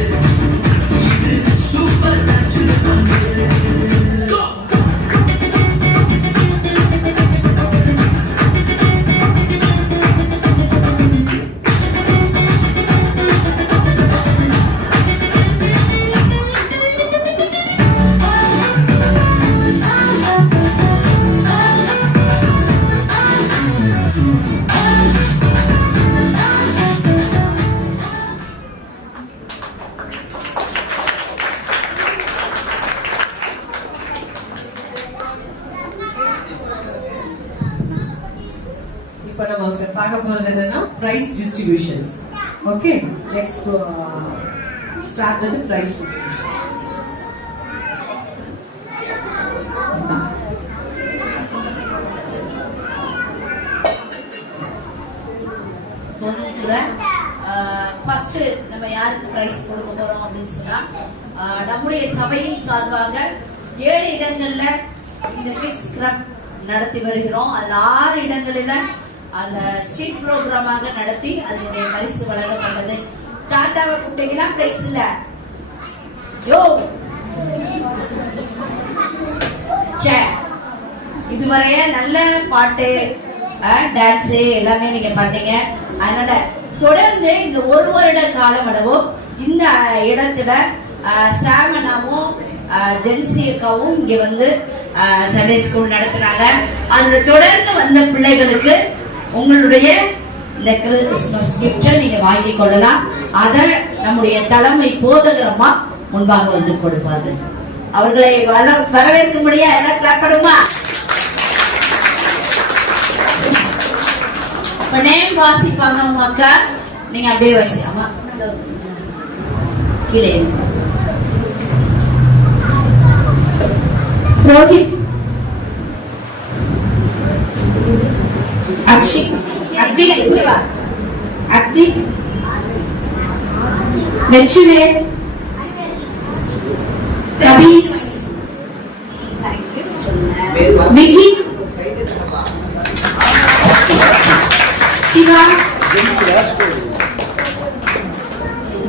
இது. சூப்பர் நேச்சுரல் ஆண்டு. Go! போறது என்னன்னா prize distributions. Okay, next start with prize distributions. கூட ஃபர்ஸ்ட் நம்ம யாருக்கு பிரைஸ் கொடுக்க போறோம் அப்படின்னு சொன்னா நம்முடைய சபையின் சார்பாக 7 இடங்கள்ல இந்த கிட்ஸ் கிளப் நடத்தி வருகிறோம். அதுல 6 இடங்களில அந்த ஸ்ட்ரீட் ப்ரோக்ராமாக நடத்தி அதனுடைய பரிசு வழங்கப்பட்டது. டாட்டாவை கூப்பிட்டீங்கன்னா பிரைஸ் இல்ல யோ சே. இதுவரைய நல்ல பாட்டு டான்ஸு எல்லாமே நீங்க பண்ணீங்க. அதனால தொடர்ந்து இந்த 1 வருட காலம் அளவும் இந்த இடத்துல சாமனாவும் ஜென்சி அக்காவும் இங்க வந்து சண்டே ஸ்கூல் நடத்துறாங்க. அதுல தொடர்ந்து வந்த பிள்ளைகளுக்கு உங்களுடைய இந்த கிறிஸ்துமஸ் கிஃப்டை நீங்க வாங்கி கொள்ளலாம். அதை நம்முடைய தலைமை போதகரமா முன்பாக வந்து கொடுப்பார்கள். அவர்களை வரவேற்கும்படியா எல்லாம் கிளாப் பண்ணுமா? இப்ப நேம் வாசிப்பாங்க உங்க அக்கா, நீங்க அப்படியே வாசிக்காம கீழே. ரோஹித், அக்ஷித், அத்விக், வெச்சுவேல், கபீஸ், விகித், சிவா,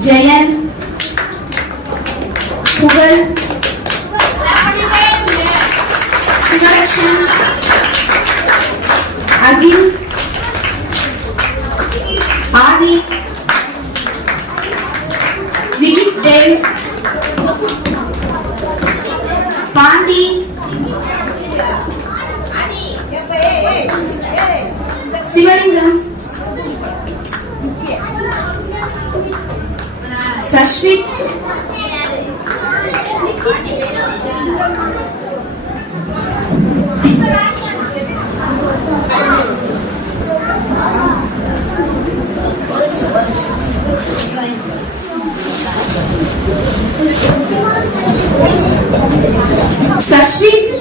ஜெயன், புகழ், சிவலட்சுமி, அகில், ஆதி, விகித் தேவ், பாண்டி, சிவலிங்கம், சஷ்விக், சஷ்விக்,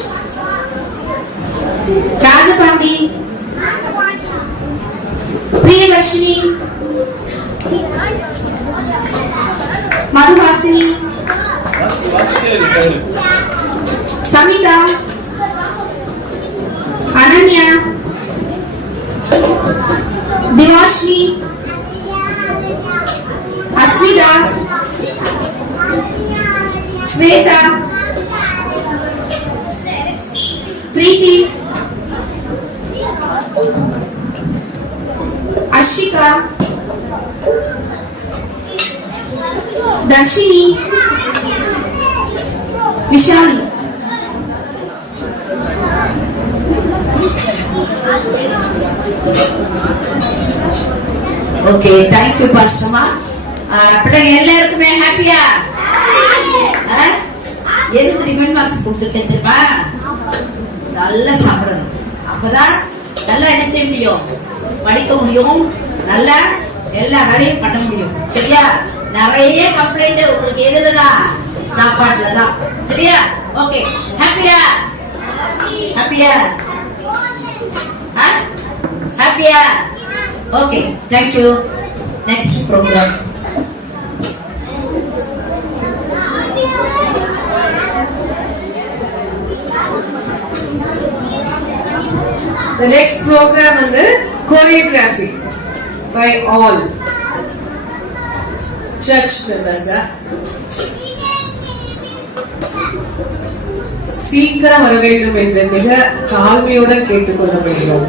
ராஜபாண்டி, பிரியதர்ஷினி, மதுவாசினி, சமிதா, அனன்யா, திவாஷினி, அஸ்மிதா, ஸ்வேதா, பிரீத்தி, அஷிகா, தர்ஷினி, விஷாலி. ஓகே, தேங்க்யூ பாஸ்டர்மா. பிள்ளைங்க எல்லாருக்குமே ஹாப்பியா? எதுக்கு டிஃபன் பாக்ஸ் கொடுத்துருக்கேன் தெரியுமா? நல்லா சாப்பிடணும். அப்பதான் நல்லா என்ன செய்ய முடியும், படிக்க முடியும், நல்லா எல்லா வேலையும் பண்ண முடியும். சரியா? நிறைய கம்ப்ளைண்ட் உங்களுக்கு எதுலதான்? சாப்பாட்டுலதான். சரியா? ஓகே, ஹாப்பியா? ஹாப்பியா? ஹாப்பியா? Okay, thank you. Next program. The next program வந்து choreography by all church members. சீக்கிரம் வர வேண்டும் என்று மிக தாழ்மையுடன் கேட்டுக்கொள்ளப்படுகிறோம்.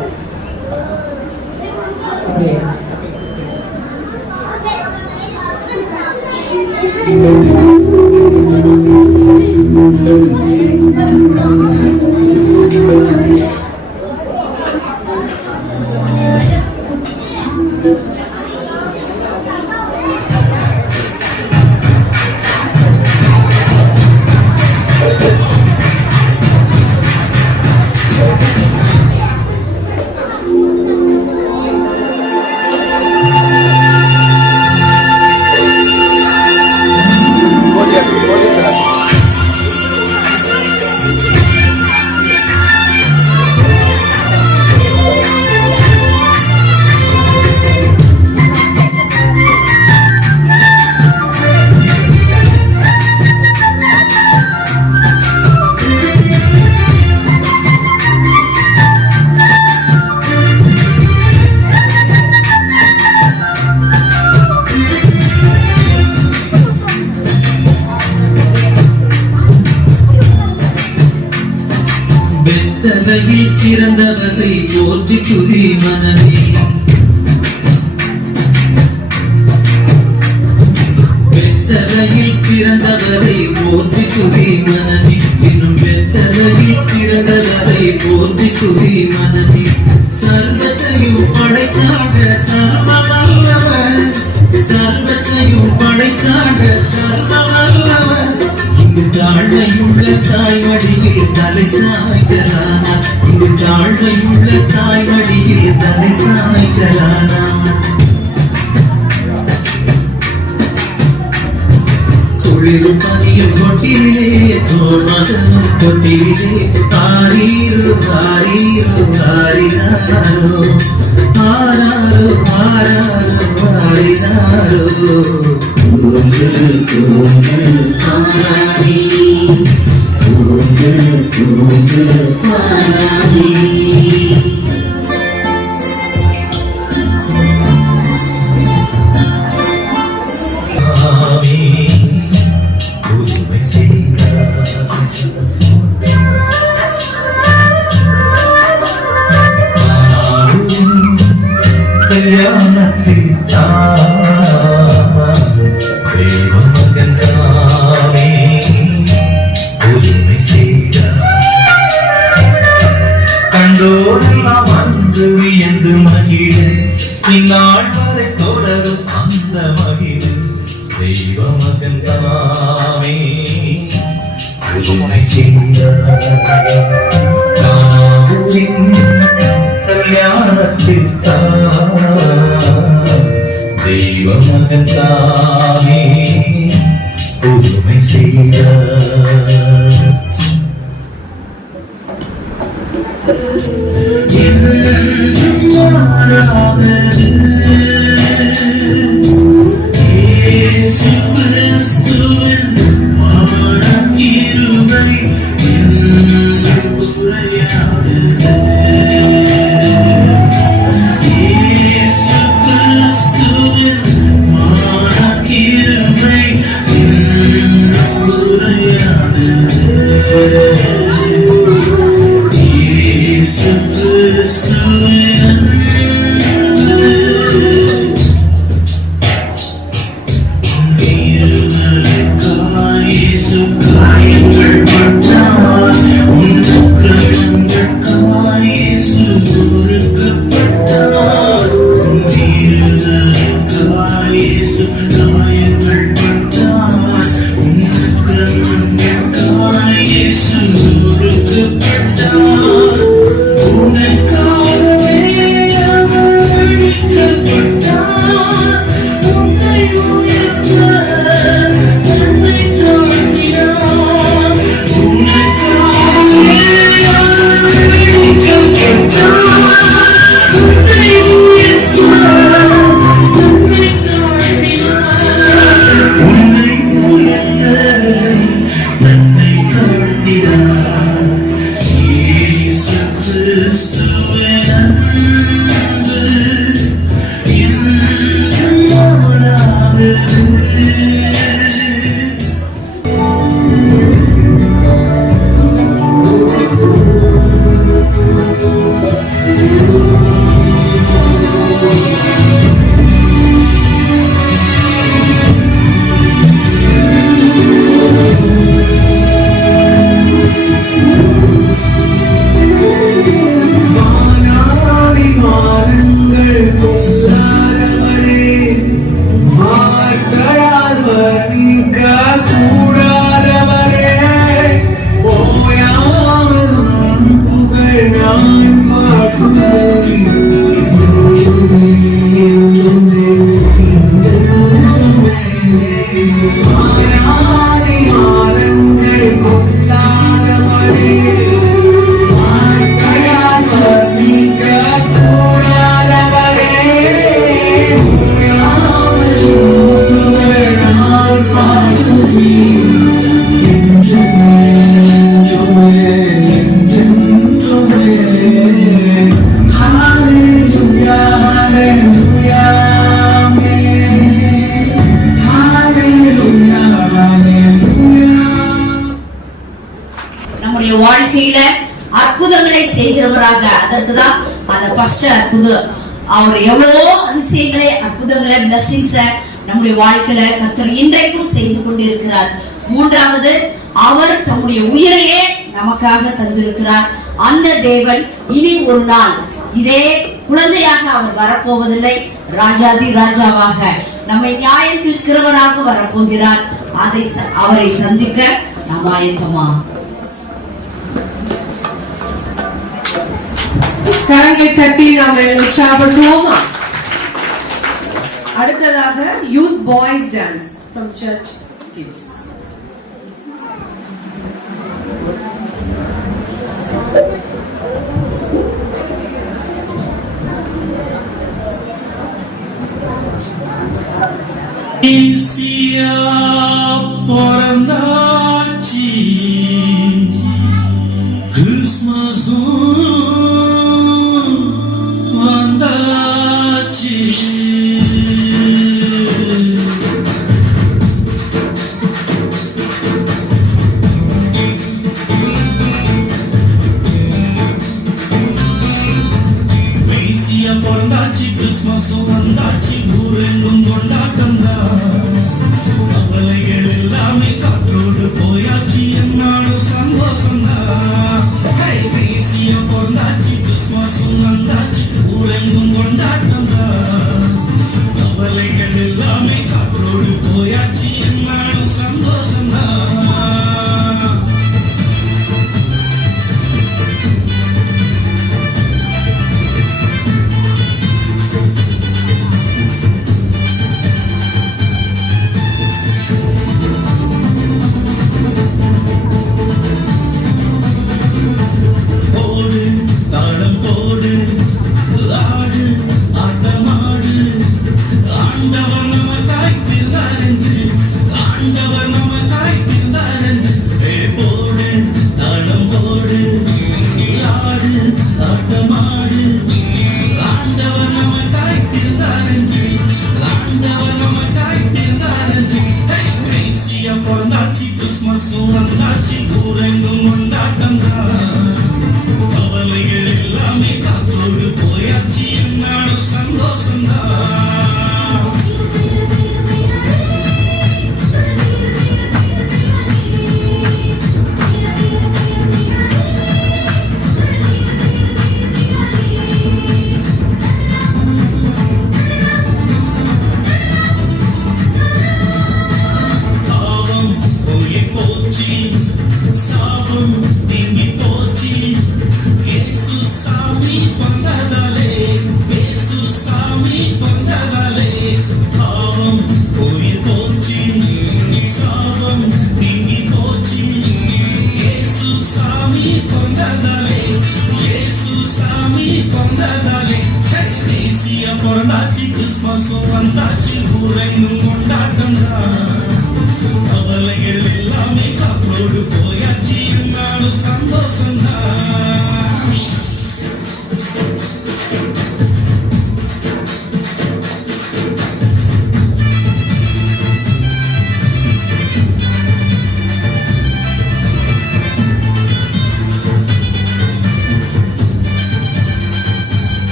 வெத்தலையில் பிறந்தவரை போற்றி துதி மனமே. வெத்தலையில் பிறந்தவரை போற்றி துதி மனமே. இன்னும் வெத்தலையில் பிறந்தவரை போற்றி துதி மனமே. சர்வத்தையும் படைத்தாட சர்வவல்லவர், சர்வத்தையும் படைத்தாட சர்வவல்லவர். இங்கு தாழ்மையுள்ள தாய்மடியில் தலை சாய்க்கலானா, இங்கு தாழ்மையுள்ள தாய்மடியில் தலை சாய்க்கலானா. குளிரும் பனியும் கொட்டிலே தோழனும் கொட்டிலே ஆரீரு ஆரீரு ஆரினாரோ ஆராரோ ஆராரோ ஆரினாரோ. ஆராரி ஆராரி கல்யாணத்தில் தெய்வமகன் தானே புதுமை செய்தார். கண்டோரெல்லாம் அன்று வியந்து மகிழ, இந்நாள் வரை தொடரும் அந்த மகிழ. தெய்வமகன் தானே புதுமை செய்தார். கல்யாணத்தில் தெய்வமகன் தானே புதுமை செய்தார். இயேசு கிறிஸ்துவின் மரணம் இருமை என்றும் குறையாதது. இயேசு கிறிஸ்துவின் மரணம் இருமை என்றும் குறையாதது. இயேசு கிறிஸ்துவின் அன்பு வாழ்க்கையில அற்புதங்களை செய்கிறவராக, அதற்கு தான் அந்த ஃபர்ஸ்ட் அற்புதம். அவர் எவ்வளவோ அதிசயங்களை, அற்புதங்களை, பிளஸிங்ஸ நம்முடைய வாழ்க்கையில கர்த்தர் இன்றைக்கும் செய்து கொண்டிருக்கிறார். மூன்றாவது, அவர் தம்முடைய உயிரையே நமக்காக தந்திருக்கிறார். அந்த தேவன் இனி ஒரு நாள் இதே குழந்தையாக அவர் வரப்போவதில்லை, ராஜாதி ராஜாவாக நம்மை நியாயம் தீர்க்கிறவராக வரப்போகிறார். அவரை சந்திக்க நாம் ஆயத்தமா? கரங்களை தட்டி நாம உற்சாகப்படுத்துவோமா? அடுத்ததாக youth boys dance from church kids. ஈசியா பிறந்தாச்சி, கிறிஸ்மஸும் வந்தாச்சி. ஈசியா பிறந்தாச்சி, கிறிஸ்மஸும் வந்தாச்சி, ஊரெங்கும் கொண்டாட்டம் தான். கவலைகள் எல்லாமே காற்றோடு போயாச்சு, என்னாலும் சந்தோஷம் தான். ஈசியா பிறந்தாச்சி, கிறிஸ்மஸும் வந்தாச்சு, ஊரெங்கும் கொண்டாட்டம் தான். கவலைகள் எல்லாமே காற்றோடு போயாச்சு, என்னாலும் சந்தோஷம் தான். போடு தாளம் போடு, ஆடு ஆட்டமாடு, ஆண்டவர் நமக்காய் பிறந்தார் என்று, ஆண்டவர் நமக்காய் பிறந்தார் என்று. போடு தாளம் போடு, ஆடு ஆட்டமாடு, ஆண்டவர் நமக்காய் பிறந்தார் என்று, ஆண்டவர் நமக்காய் பிறந்தார் என்று. ஈசியா பிறந்தாச்சு, கிறிஸ்மஸும் வந்தாச்சு, ஊரெங்கும் கொண்டாட்டம் தான். கவலைகள் எல்லாமே காத்தோடு போயாச்சு, என்னாலும் சந்தோஷம் தான். பாவம் போய் போச்சு, சாபம் நீங்கி போச்சு, இயேசு சாமி வந்ததாலே, இயேசு சாமி வந்ததாலே. பாவம் போய் போச்சு, சாபம் நீங்கி போச்சு, இயேசு சாமி வந்ததாலே, இயேசு சாமி வந்ததாலே. ஈசியா பிறந்தாச்சு, கிறிஸ்மஸும் வந்தாச்சு, ஊரெங்கும் கொண்டாட்டம் தான். கவலைகள் எல்லாமே காற்றோடு போயாச்சு, என்னாலும் சந்தோஷம் தான்.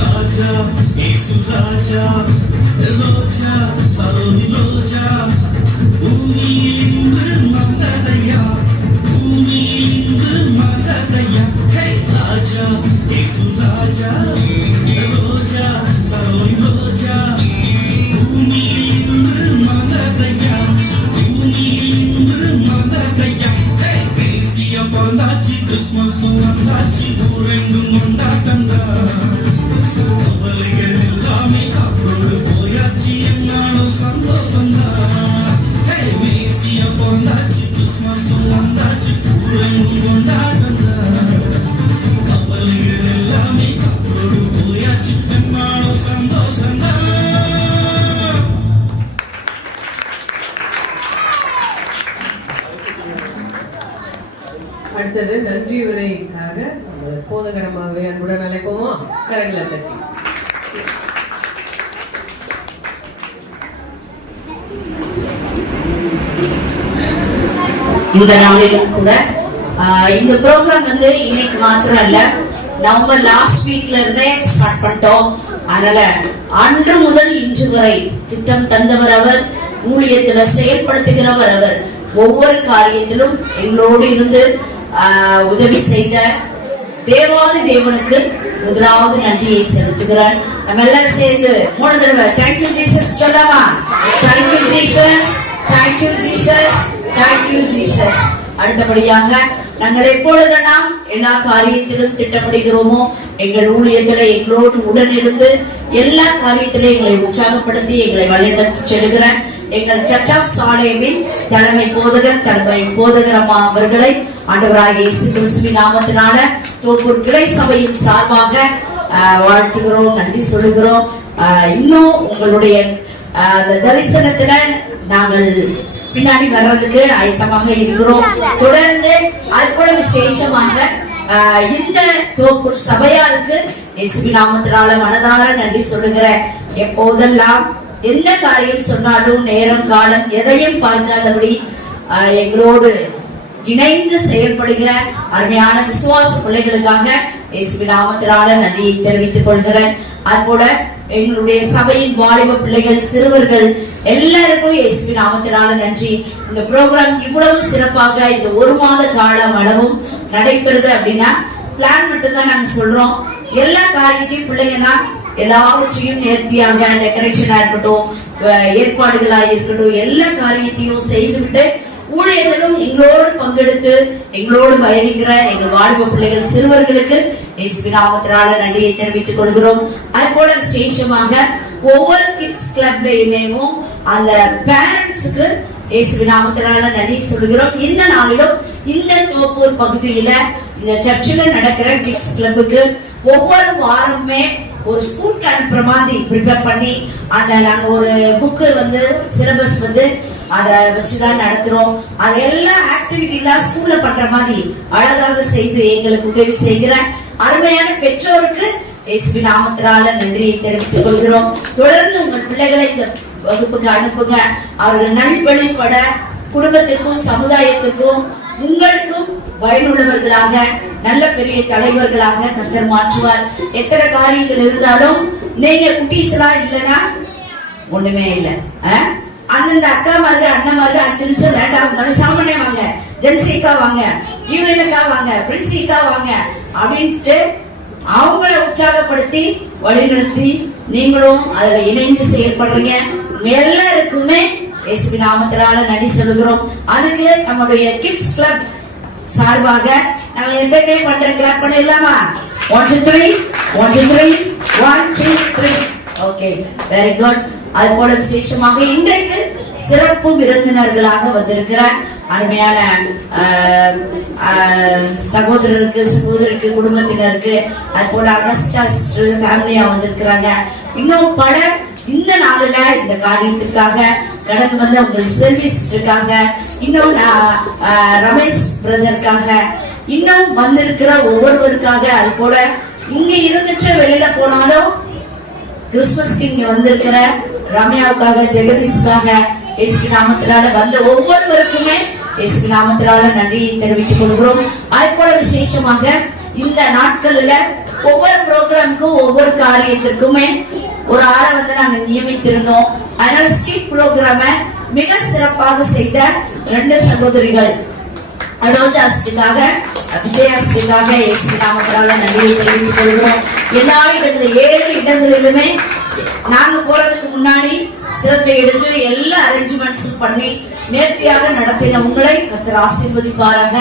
ராஜா இயேசு ராஜா, ரோஜா சரோனி ரோஜா, பூமியில் இன்று மந்ததையா, பூமியில் இன்று மந்ததையா. ராஜா இயேசு ராஜா, ரோஜா சரோனி ரோஜா, பூமியில் இன்று மந்ததையா, பூமியில் இன்று மந்ததையா. ஈசியா பிறந்தாச்சு, கிறிஸ்மஸும் வந்தாச்சு, ஊரெங்கும் கொண்டாட்டம் தான். கவலைகள் எல்லாமே காற்றோடு போயாச்சு, என்னாலும் சந்தோஷம் தான். ஈசியா பிறந்தாச்சு, கிறிஸ்மஸும் வந்தாச்சு, ஊரெங்கும் கொண்டாட்டம் தான். கவலைகள் எல்லாமே காற்றோடு போயாச்சு, என்னாலும் சந்தோஷம் தான். அடுத்தது நன்றி உரைக்காக நமது போதகரமாகவே அன்புடன் அழைப்போமா? கரங்களை தட்டி. இந்த நாளிலும் கூட இந்த ப்ரோக்ராம் வந்து இன்னைக்கு மாத்திரம் இல்ல, நவம்பர் லாஸ்ட் வீக்ல இருந்தே ஸ்டார்ட் பண்ணிட்டோம். அதனால அன்று முதல் இன்று வரை திட்டம் தந்தவர் அவர், ஊழியத்துல செயல்படுத்துகிறவர் அவர். ஒவ்வொரு காரியத்திலும் எங்களோடு இருந்து உதவி செய்த தேவாதி தேவனுக்கு முதலாவது நன்றியை செலுத்துகிறார். நம்ம எல்லாரும் சேர்ந்து 3 தடவை தேங்க்யூ ஜீசஸ் சொல்லலாமா? Thank you Jesus, thank you Jesus, thank you Jesus. அடுத்தபடியாக நாங்கள் எப்பொழுதெல்லாம் எல்லா காரியத்திலும் திட்டப்படுகிறோமோ, எங்கள் ஊழியத்துல எங்களோடு உடன் இருந்து எல்லா காரியத்திலும் எங்களை உற்சாகப்படுத்தி எங்களை வழிநடத்தி செல்கிற எங்கள் சர்ச் ஆஃப் சாலேமின் தலைமை போதகர் அம்மா அவர்களை ஆண்டவராகிய இயேசு கிறிஸ்துவின் நாமத்தினால தோப்பூர் கிளை சபையின் சார்பாக வாழ்த்துகிறோம், நன்றி சொல்லுகிறோம். இன்னும் உங்களுடைய அந்த தரிசனத்துல நாங்கள் பின்னாடி வர்றதுக்கு ஆயத்தமாக இருக்கிறோம். தொடர்ந்து அது கூட விசேஷமாக இந்த தோப்பூர் சபையாருக்கு இயேசுவின் நாமத்தினால மனதார நன்றி சொல்லுகிறேன். எப்போதெல்லாம் எந்த காரியம் சொன்னாலும் நேரம் காலம் எதையும் பார்க்காதபடி எங்களோடு இணைந்து செயல்படுகிற அருமையான விசுவாச பிள்ளைகளுக்காக இயேசுவின் நாமத்தினால நன்றியை தெரிவித்துக் கொள்கிறேன். அதுபோல எங்களுடைய சபையின் வாலிப பிள்ளைகள், சிறுவர்கள் எல்லாருக்கும் இயேசுவின் நாமத்தினால நன்றி. இந்த ப்ரோக்ராம் இவ்வளவு சிறப்பாக இந்த 1 மாத காலம் அளவும் நடைபெறுது அப்படின்னா பிளான் மட்டும் தான் நாங்க சொல்றோம். எல்லா காரியத்தையும் பிள்ளைங்க தான் எல்லாவற்றையும் நேர்த்தியாக, டெக்கரேஷனா இருக்கட்டும், ஏற்பாடுகளா இருக்கட்டும், எல்லா காரியத்தையும் செய்துவிட்டு ஊழியர்களும் எங்களோடு பங்கெடுத்து எங்களோடு பயணிக்கிற எங்கள் வாலிப பிள்ளைகள், சிறுவர்களுக்கு இயேசுவின் நாமத்தினால நன்றியை தெரிவித்துக் கொள்கிறோம். அது போல விசேஷமாக ஒவ்வொரு கிட்ஸ் கிளப்லயுமே அந்த பேரண்ட்ஸுக்கு இயேசுவின் நாமத்தினால நன்றி சொல்கிறோம். இந்த நாளிலும் இந்த தோப்பூர் பகுதியில இந்த சர்ச்சில் நடக்கிற கிட்ஸ் கிளப்புக்கு ஒவ்வொரு வாரமுமே ஒரு ஸ்கூலுக்கு அனுப்புற மாதிரி ப்ரிப்பேர் பண்ணி அந்த நாங்க ஒரு புக்கு வந்து சிலபஸ் வந்து அதை வச்சுதான் நடத்துறோம். அது எல்லா ஆக்டிவிட்டிலாம் ஸ்கூல்ல பண்ற மாதிரி அழகாக செய்து எங்களுக்கு உதவி செய்கிற அருமையான பெற்றோருக்கு இயேசுவின் நாமத்தினால நன்றியை தெரிவித்துக் கொள்கிறோம். தொடர்ந்து உங்கள் பிள்ளைகளை இந்த வகுப்புக்கு அனுப்புங்க. அவர்கள் நல்வழிப்பட குடும்பத்திற்கும் சமுதாயத்திற்கும் உங்களுக்கும் பயனுள்ளவர்களாக, நல்ல பெரிய தலைவர்களாக கர்த்தர் மாற்றுவார். எத்தனை காரியங்கள் இருந்தாலும் நீங்க குட்டீஸ்லாம் இல்லைன்னா ஒண்ணுமே இல்லை. அந்தந்த அக்காமார்கள் அண்ணமார்கள் 5 நிமிஷம் லேட்டா இருந்தாலும் சாமானே வாங்க, ஜென்சிக்கா வாங்க, ஈவினிங்கா வாங்க, பிரின்சிக்கா வாங்க அப்படின்ட்டு அவங்கள உற்சாகப்படுத்தி வழிநடத்தி நீங்களும் அதுல இணைந்து செயல்படுறீங்க. எல்லாருக்குமே இயேசுவின் நாமத்தினால நன்றி சொல்லுகிறோம். அதுக்கு நம்முடைய கிட்ஸ் கிளப் சார்பாக நம்ம எப்பவுமே பண்ற கிளப் பண்ணிடலாமா? 1 2 3 1 2 3 1 2 3. Okay, very good. அது போல விசேஷமாக இன்றைக்கு சிறப்பு விருந்தினர்களாக வந்திருக்கிற அருமையான சகோதரருக்கு குடும்பத்தினருக்கு, அது போல அகஸ்டாஸ் ஃபேமிலியா வந்திருக்கிறாங்க. இன்னும் பலர் இந்த நாளில இந்த காரியத்திற்காக கடந்து வந்த உங்கள் சர்வீஸ்க்காக, இன்னும் ரமேஷ் பிரதருக்காக, இன்னும் வந்திருக்கிற ஒவ்வொருவருக்காக, அது போல இங்க இருந்துட்டு வெளியில போனாலும் கிறிஸ்துமஸ்க்கு இங்க வந்திருக்கிற ரம்யாவுக்காக, ஜெகதீஷ்காக இயேசுவின் நாமத்தினால வந்த ஒவ்வொருவருக்குமே இயேசுவின் நாமத்தினால நன்றியை தெரிவித்துக் கொள்கிறோம். அது போல விசேஷமாக இந்த நாட்களில் ஒவ்வொரு ப்ரோக்ராமுக்கும் ஒவ்வொரு காரியத்திற்குமே ஒரு ஆளை வந்து நாங்கள் நியமித்திருந்தோம். அதனால ஸ்ட்ரீட் ப்ரோக்ராம மிக சிறப்பாக செய்த 2 சகோதரிகள் அடோஜாஸ்டிக்காக, விஜயாஸ்டிக்காக இயேசுவின் நாமத்தினால நன்றியை தெரிவித்துக் கொள்கிறோம். எல்லா இடங்களிலும் 7 இடங்களிலுமே நாங்க போறதுக்கு முன்னாடி சிறப்பை எடுத்து எல்லா அரேஞ்ச்மெண்ட்ஸும் பண்ணி நேர்த்தியாக நடத்தின உங்களை கர்த்தர் ஆசீர்வதிப்பாராக.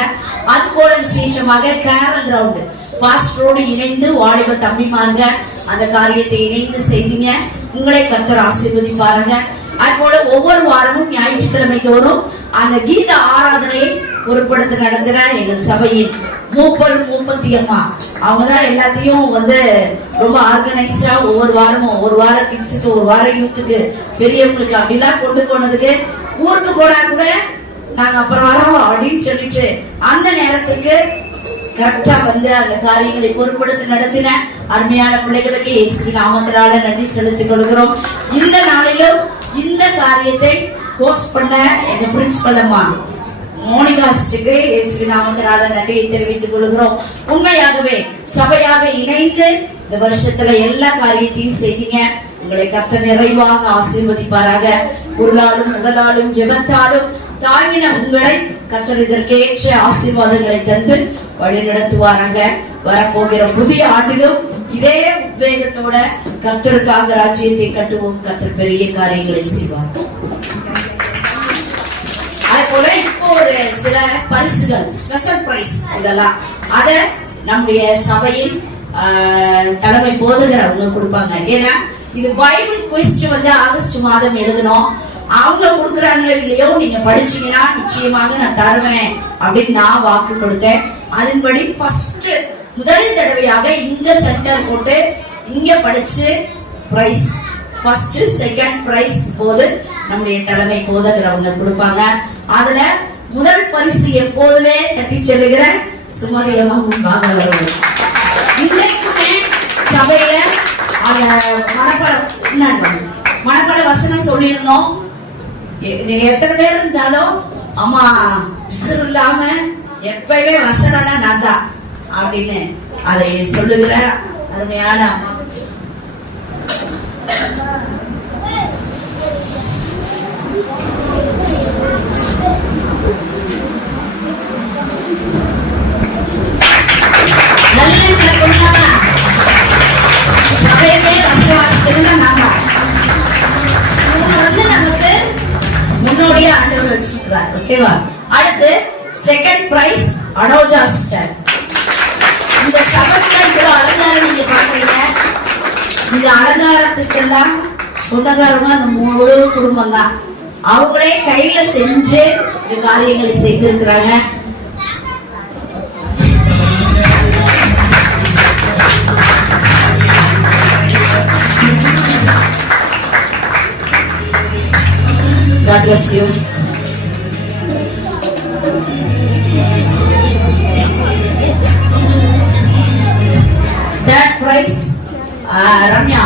அது போல விசேஷமாக கேரல் கிரவுண்ட் பாஸ்டரோடு இணைந்து வாலிப தம்பிமார்க அந்த காரியத்தை இணைந்து செய்தீங்க. உங்களை கர்த்தர் ஆசீர்வதிப்பாராக. அது போல ஒவ்வொரு வாரமும் ஞாயிற்றுக்கிழமை தோறும் அந்த கீத ஆராதனையை பொறுப்படுத்த நடத்துற எங்கள் சபையின் மூப்பத்தி அம்மா அவங்கதான் எல்லாத்தையும் வந்து ரொம்ப ஆர்கனைஸ்டா ஒவ்வொரு வாரமும் ஒரு வார கிட்ஸுக்கு, ஒரு வார யூத்துக்கு, பெரியவங்களுக்கு அப்படிலாம் கொண்டு போனதுக்கு ஊருக்கு போனா கூட நாங்க அப்புறம் வரோம் அப்படின்னு சொல்லிட்டு அந்த நேரத்துக்கு கரெக்டா வந்து அந்த காரியங்களை பொறுப்படுத்தி நடத்தின அருமையான பிள்ளைகளுக்கு இயேசுவின் நாமத்தினால நன்றி செலுத்திக் கொள்கிறோம். இந்த நாளிலும் இந்த காரியத்தை போஸ்ட் பண்ண எங்க பிரின்சிபல் அம்மா மோனிகாஸ்டுக்கு இயேசுவின் நாமத்தினால நன்றியை தெரிவித்துக் கொள்கிறோம். உண்மையாகவே சபையாக இணைந்து இந்த வருஷத்துல எல்லா காரியத்தையும் செய்தீங்க. உங்களை கர்த்தர் நிறைவாக ஆசீர்வதிப்பாராக. பொருளாலும் உடலாலும் ஜெபத்தாலும் தாங்கின உங்களை கர்த்தர் இதற்கேற்ற ஆசீர்வாதங்களை தந்து வழி நடத்துவாராக. வரப்போகிற புதிய ஆண்டிலும் இதே உத்வேகத்தோட கர்த்தருக்காக ராஜ்யத்தை கட்டுவோம். கர்த்தர் பெரிய காரியங்களை செய்வார். அதுபோல இப்போ ஒரு சில பரிசுகள், ஸ்பெஷல் பிரைஸ், இதெல்லாம் அத நம்முடைய சபையின் தலைமை போதகர் அவங்க கொடுப்பாங்க. ஏன்னா இது பைபிள் குவிஸ்ட் வந்து ஆகஸ்ட் மாதம் எழுதணும். அவங்க கொடுக்குறாங்களோ இல்லையோ, நீங்க படிச்சீங்கன்னா நிச்சயமாக நான் தருவேன் அப்படின்னு நான் வாக்கு கொடுத்தேன். அதன்படி முதல் தடவையாக இங்க சென்டர் போட்டு இங்க படிச்சு பிரைஸ் ஃபர்ஸ்ட் செகண்ட் பிரைஸ் போது நம்முடைய தலைமை போதகர் அவங்க கொடுப்பாங்க. அதுல முதல் பரிசு எப்போதுமே கட்டி செல்லுகிற சுமதி அம்மா முன்பாக வருவாங்க. இன்றைக்குமே சபையில அந்த மனப்பட வசனம் சொல்லியிருந்தோம். எத்தனை பேர் இருந்தாலும் அம்மா விசிறு இல்லாம எப்பயுமே வசனம்னா நான் தான் அப்படின்னு அதை சொல்லுகிற அருமையான அம்மா. நல்ல சபையுமே வசனம் வாசிக்கணும்னா நாம வந்து நமக்கு முன்னோடியா ஆண்டவர் வச்சிருக்கிறார். ஓகேவா? அடுத்து செகண்ட் பிரைஸ் அனோஜா ஸ்டார். இந்த சபைக்குள்ள இவ்வளவு அலங்காரம் நீங்க பாக்குறீங்க. இந்த அலங்காரத்துக்கெல்லாம் சொந்தக்காரமா அந்த முழு குடும்பம் தான். அவங்களே கையில செஞ்சு இந்த காரியங்களை செய்திருக்கிறாங்க. God bless you. Third prize, Ramya.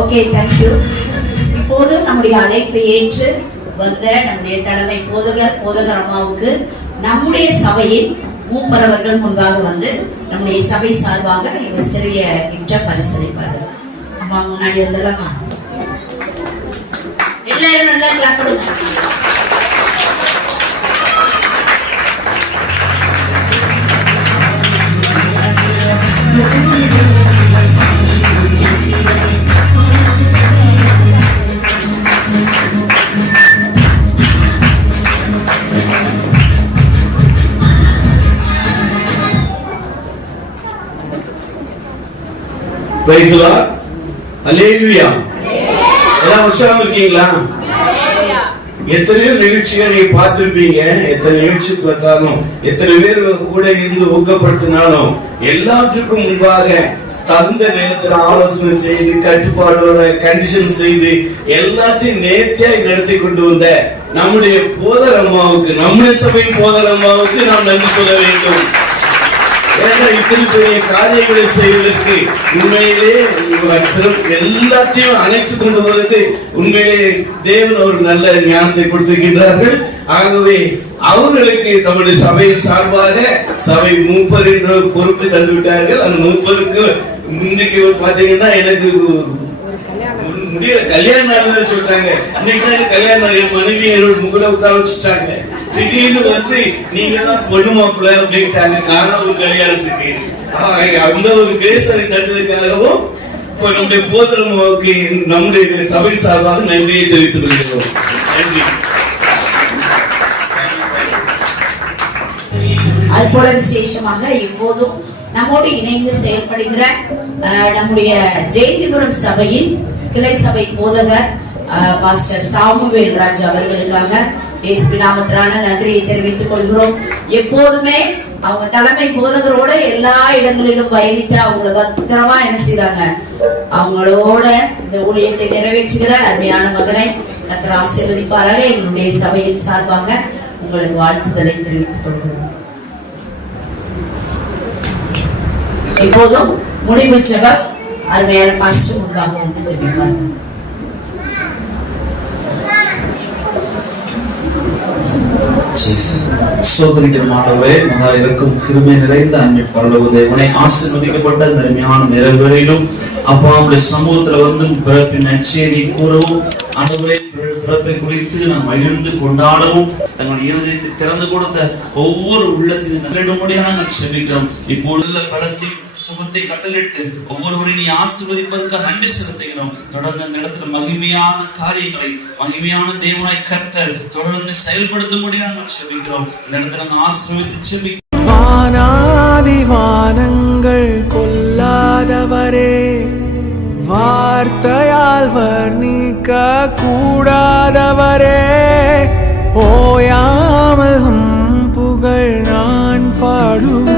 Okay, thank you. இப்போது நம்முடைய அழைப்பை ஏற்று வந்த நம்முடைய தலைமை போதகர் அம்மாவுக்கு நம்முடைய சபையின் மூப்பரவர்கள் முன்பாக வந்து நம்முடைய சபை சார்பாக இந்த சிறிய கிஃப்ட பரிசளிப்பார்கள். அம்மா முன்னாடி வந்துடலாமா? எல்லாரும் நல்லா கிளாப் கொடுங்க. Praise the lord. அல்லேலூயா. எல்லாம் உற்சாகம் இருக்கீங்களா? எத்தனையோ நிகழ்ச்சிகள் நீங்க பார்த்திருப்பீங்க. எத்தனை நிகழ்ச்சி பார்த்தாலும், எத்தனை பேர் கூட இருந்து ஊக்கப்படுத்தினாலும், எல்லாத்துக்கும் முன்பாக தகுந்த நேரத்தில் ஆலோசனை செய்து கட்டுப்பாடோட கண்டிஷன் செய்து எல்லாத்தையும் நேர்த்தியாய் நடத்தி கொண்டு வந்த நம்முடைய போதர் அம்மாவுக்கு, நம்முடைய சபையின் போதர் அம்மாவுக்கு நாம் நன்றி சொல்ல வேண்டும். ஏன்னா இத்தனை பெரிய காரியங்களை செய்வதற்கு உண்மையிலே எல்லாத்தையும் அணைத்து கொண்டு வருவது உண்மையிலே தேவன் ஒரு நல்ல ஞானத்தை கொடுத்திருக்கின்றார்கள். ஆகவே அவர்களுக்கு நம்முடைய சபையின் சார்பாக சபை மூப்பர் என்ற பொறுப்பு தந்துவிட்டார்கள். அந்த மூப்பருக்கு இன்றைக்கு பாத்தீங்கன்னா எனக்கு முடியல, கல்யாண நாள் சொல்லிட்டாங்க. இன்னைக்கு தான் கல்யாண நாள். என் மனைவி என்னோட முகல உட்கார வச்சுட்டாங்க. திடீர்னு வந்து நீங்க தான் பொண்ணு மாப்பிள்ள அப்படின்ட்டாங்க. காரணம் ஒரு கல்யாணத்துக்கு. அந்த ஒரு கிரேசரை தந்ததுக்காகவும் இப்போ நம்முடைய போதரமாவுக்கு நம்முடைய சபை சார்பாக நன்றியை தெரிவித்துக் கொள்கிறோம். நன்றி. அது போல விசேஷமாக இப்போதும் நம்மோடு இணைந்து செயல்படுகிற நம்முடைய ஜெயந்திபுரம் சபையின் கிளை சபை போதகர் பாஸ்டர் சாமுவேல் ராஜ் அவர்களுக்காக இயேசுவின் நாமத்தினால நன்றியை தெரிவித்துக் கொள்கிறோம். எப்போதுமே அவங்க தலைமை போதகரோட எல்லா இடங்களிலும் பயணித்து அவங்கள பத்திரமா என்ன செய்யறாங்க, அவங்களோட இந்த ஊழியத்தை நிறைவேற்றுகிற அருமையான மகனை கர்த்தர் ஆசீர்வதிப்பாராக. எங்களுடைய சபையின் சார்பாக உங்களுக்கு வாழ்த்துதலை தெரிவித்துக் கொள்கிறோம். இப்போதும் முடிவு ஜெபம் அருமையான பாஸ்டர் முன்பாக வந்து ஜெபிப்பார். சோதரிக்கிறமானவே மகா இருக்கும் கிருபை நிறைந்த அன்பு பரலோக தேவனை ஆசீர்வதிக்கப்பட்ட இந்த அருமையான நிறைவேறிலும் அப்பா அவருடைய சமூகத்துல வந்து பிறப்பின் நற்செய்தி கூறவும் ஆண்டவரே பிறப்பை குறித்து நாம் மகிழ்ந்து கொண்டாடவும் தங்களுடைய இருதயத்தை திறந்து கொடுத்த ஒவ்வொரு உள்ளத்தையும் நல்லிடமுடியாக நாங்கள் செபிக்கிறோம். இப்பொழுது பலத்தையும் சுகத்தை கட்டளிட்டு ஒவ்வொருவரையும் நீ ஆசீர்வதிப்பதற்காக நன்றி செலுத்துகிறோம். தொடர்ந்து அந்த இடத்துல மகிமையான காரியங்களை மகிமையான தேவனாய் கர்த்தர் தொடர்ந்து செயல்படுத்த முடியாது நாங்கள் செபிக்கிறோம். இந்த இடத்துல நாங்கள் ஆசீர்வதித்து செபிக்கிறோம். வானாதி வானங்கள் கொல்லாதவரே, வார்த்தையால் வர்ணிக்க கூடாதவரே, ஓயாமல் புகழ் நான் பாடுவேன்.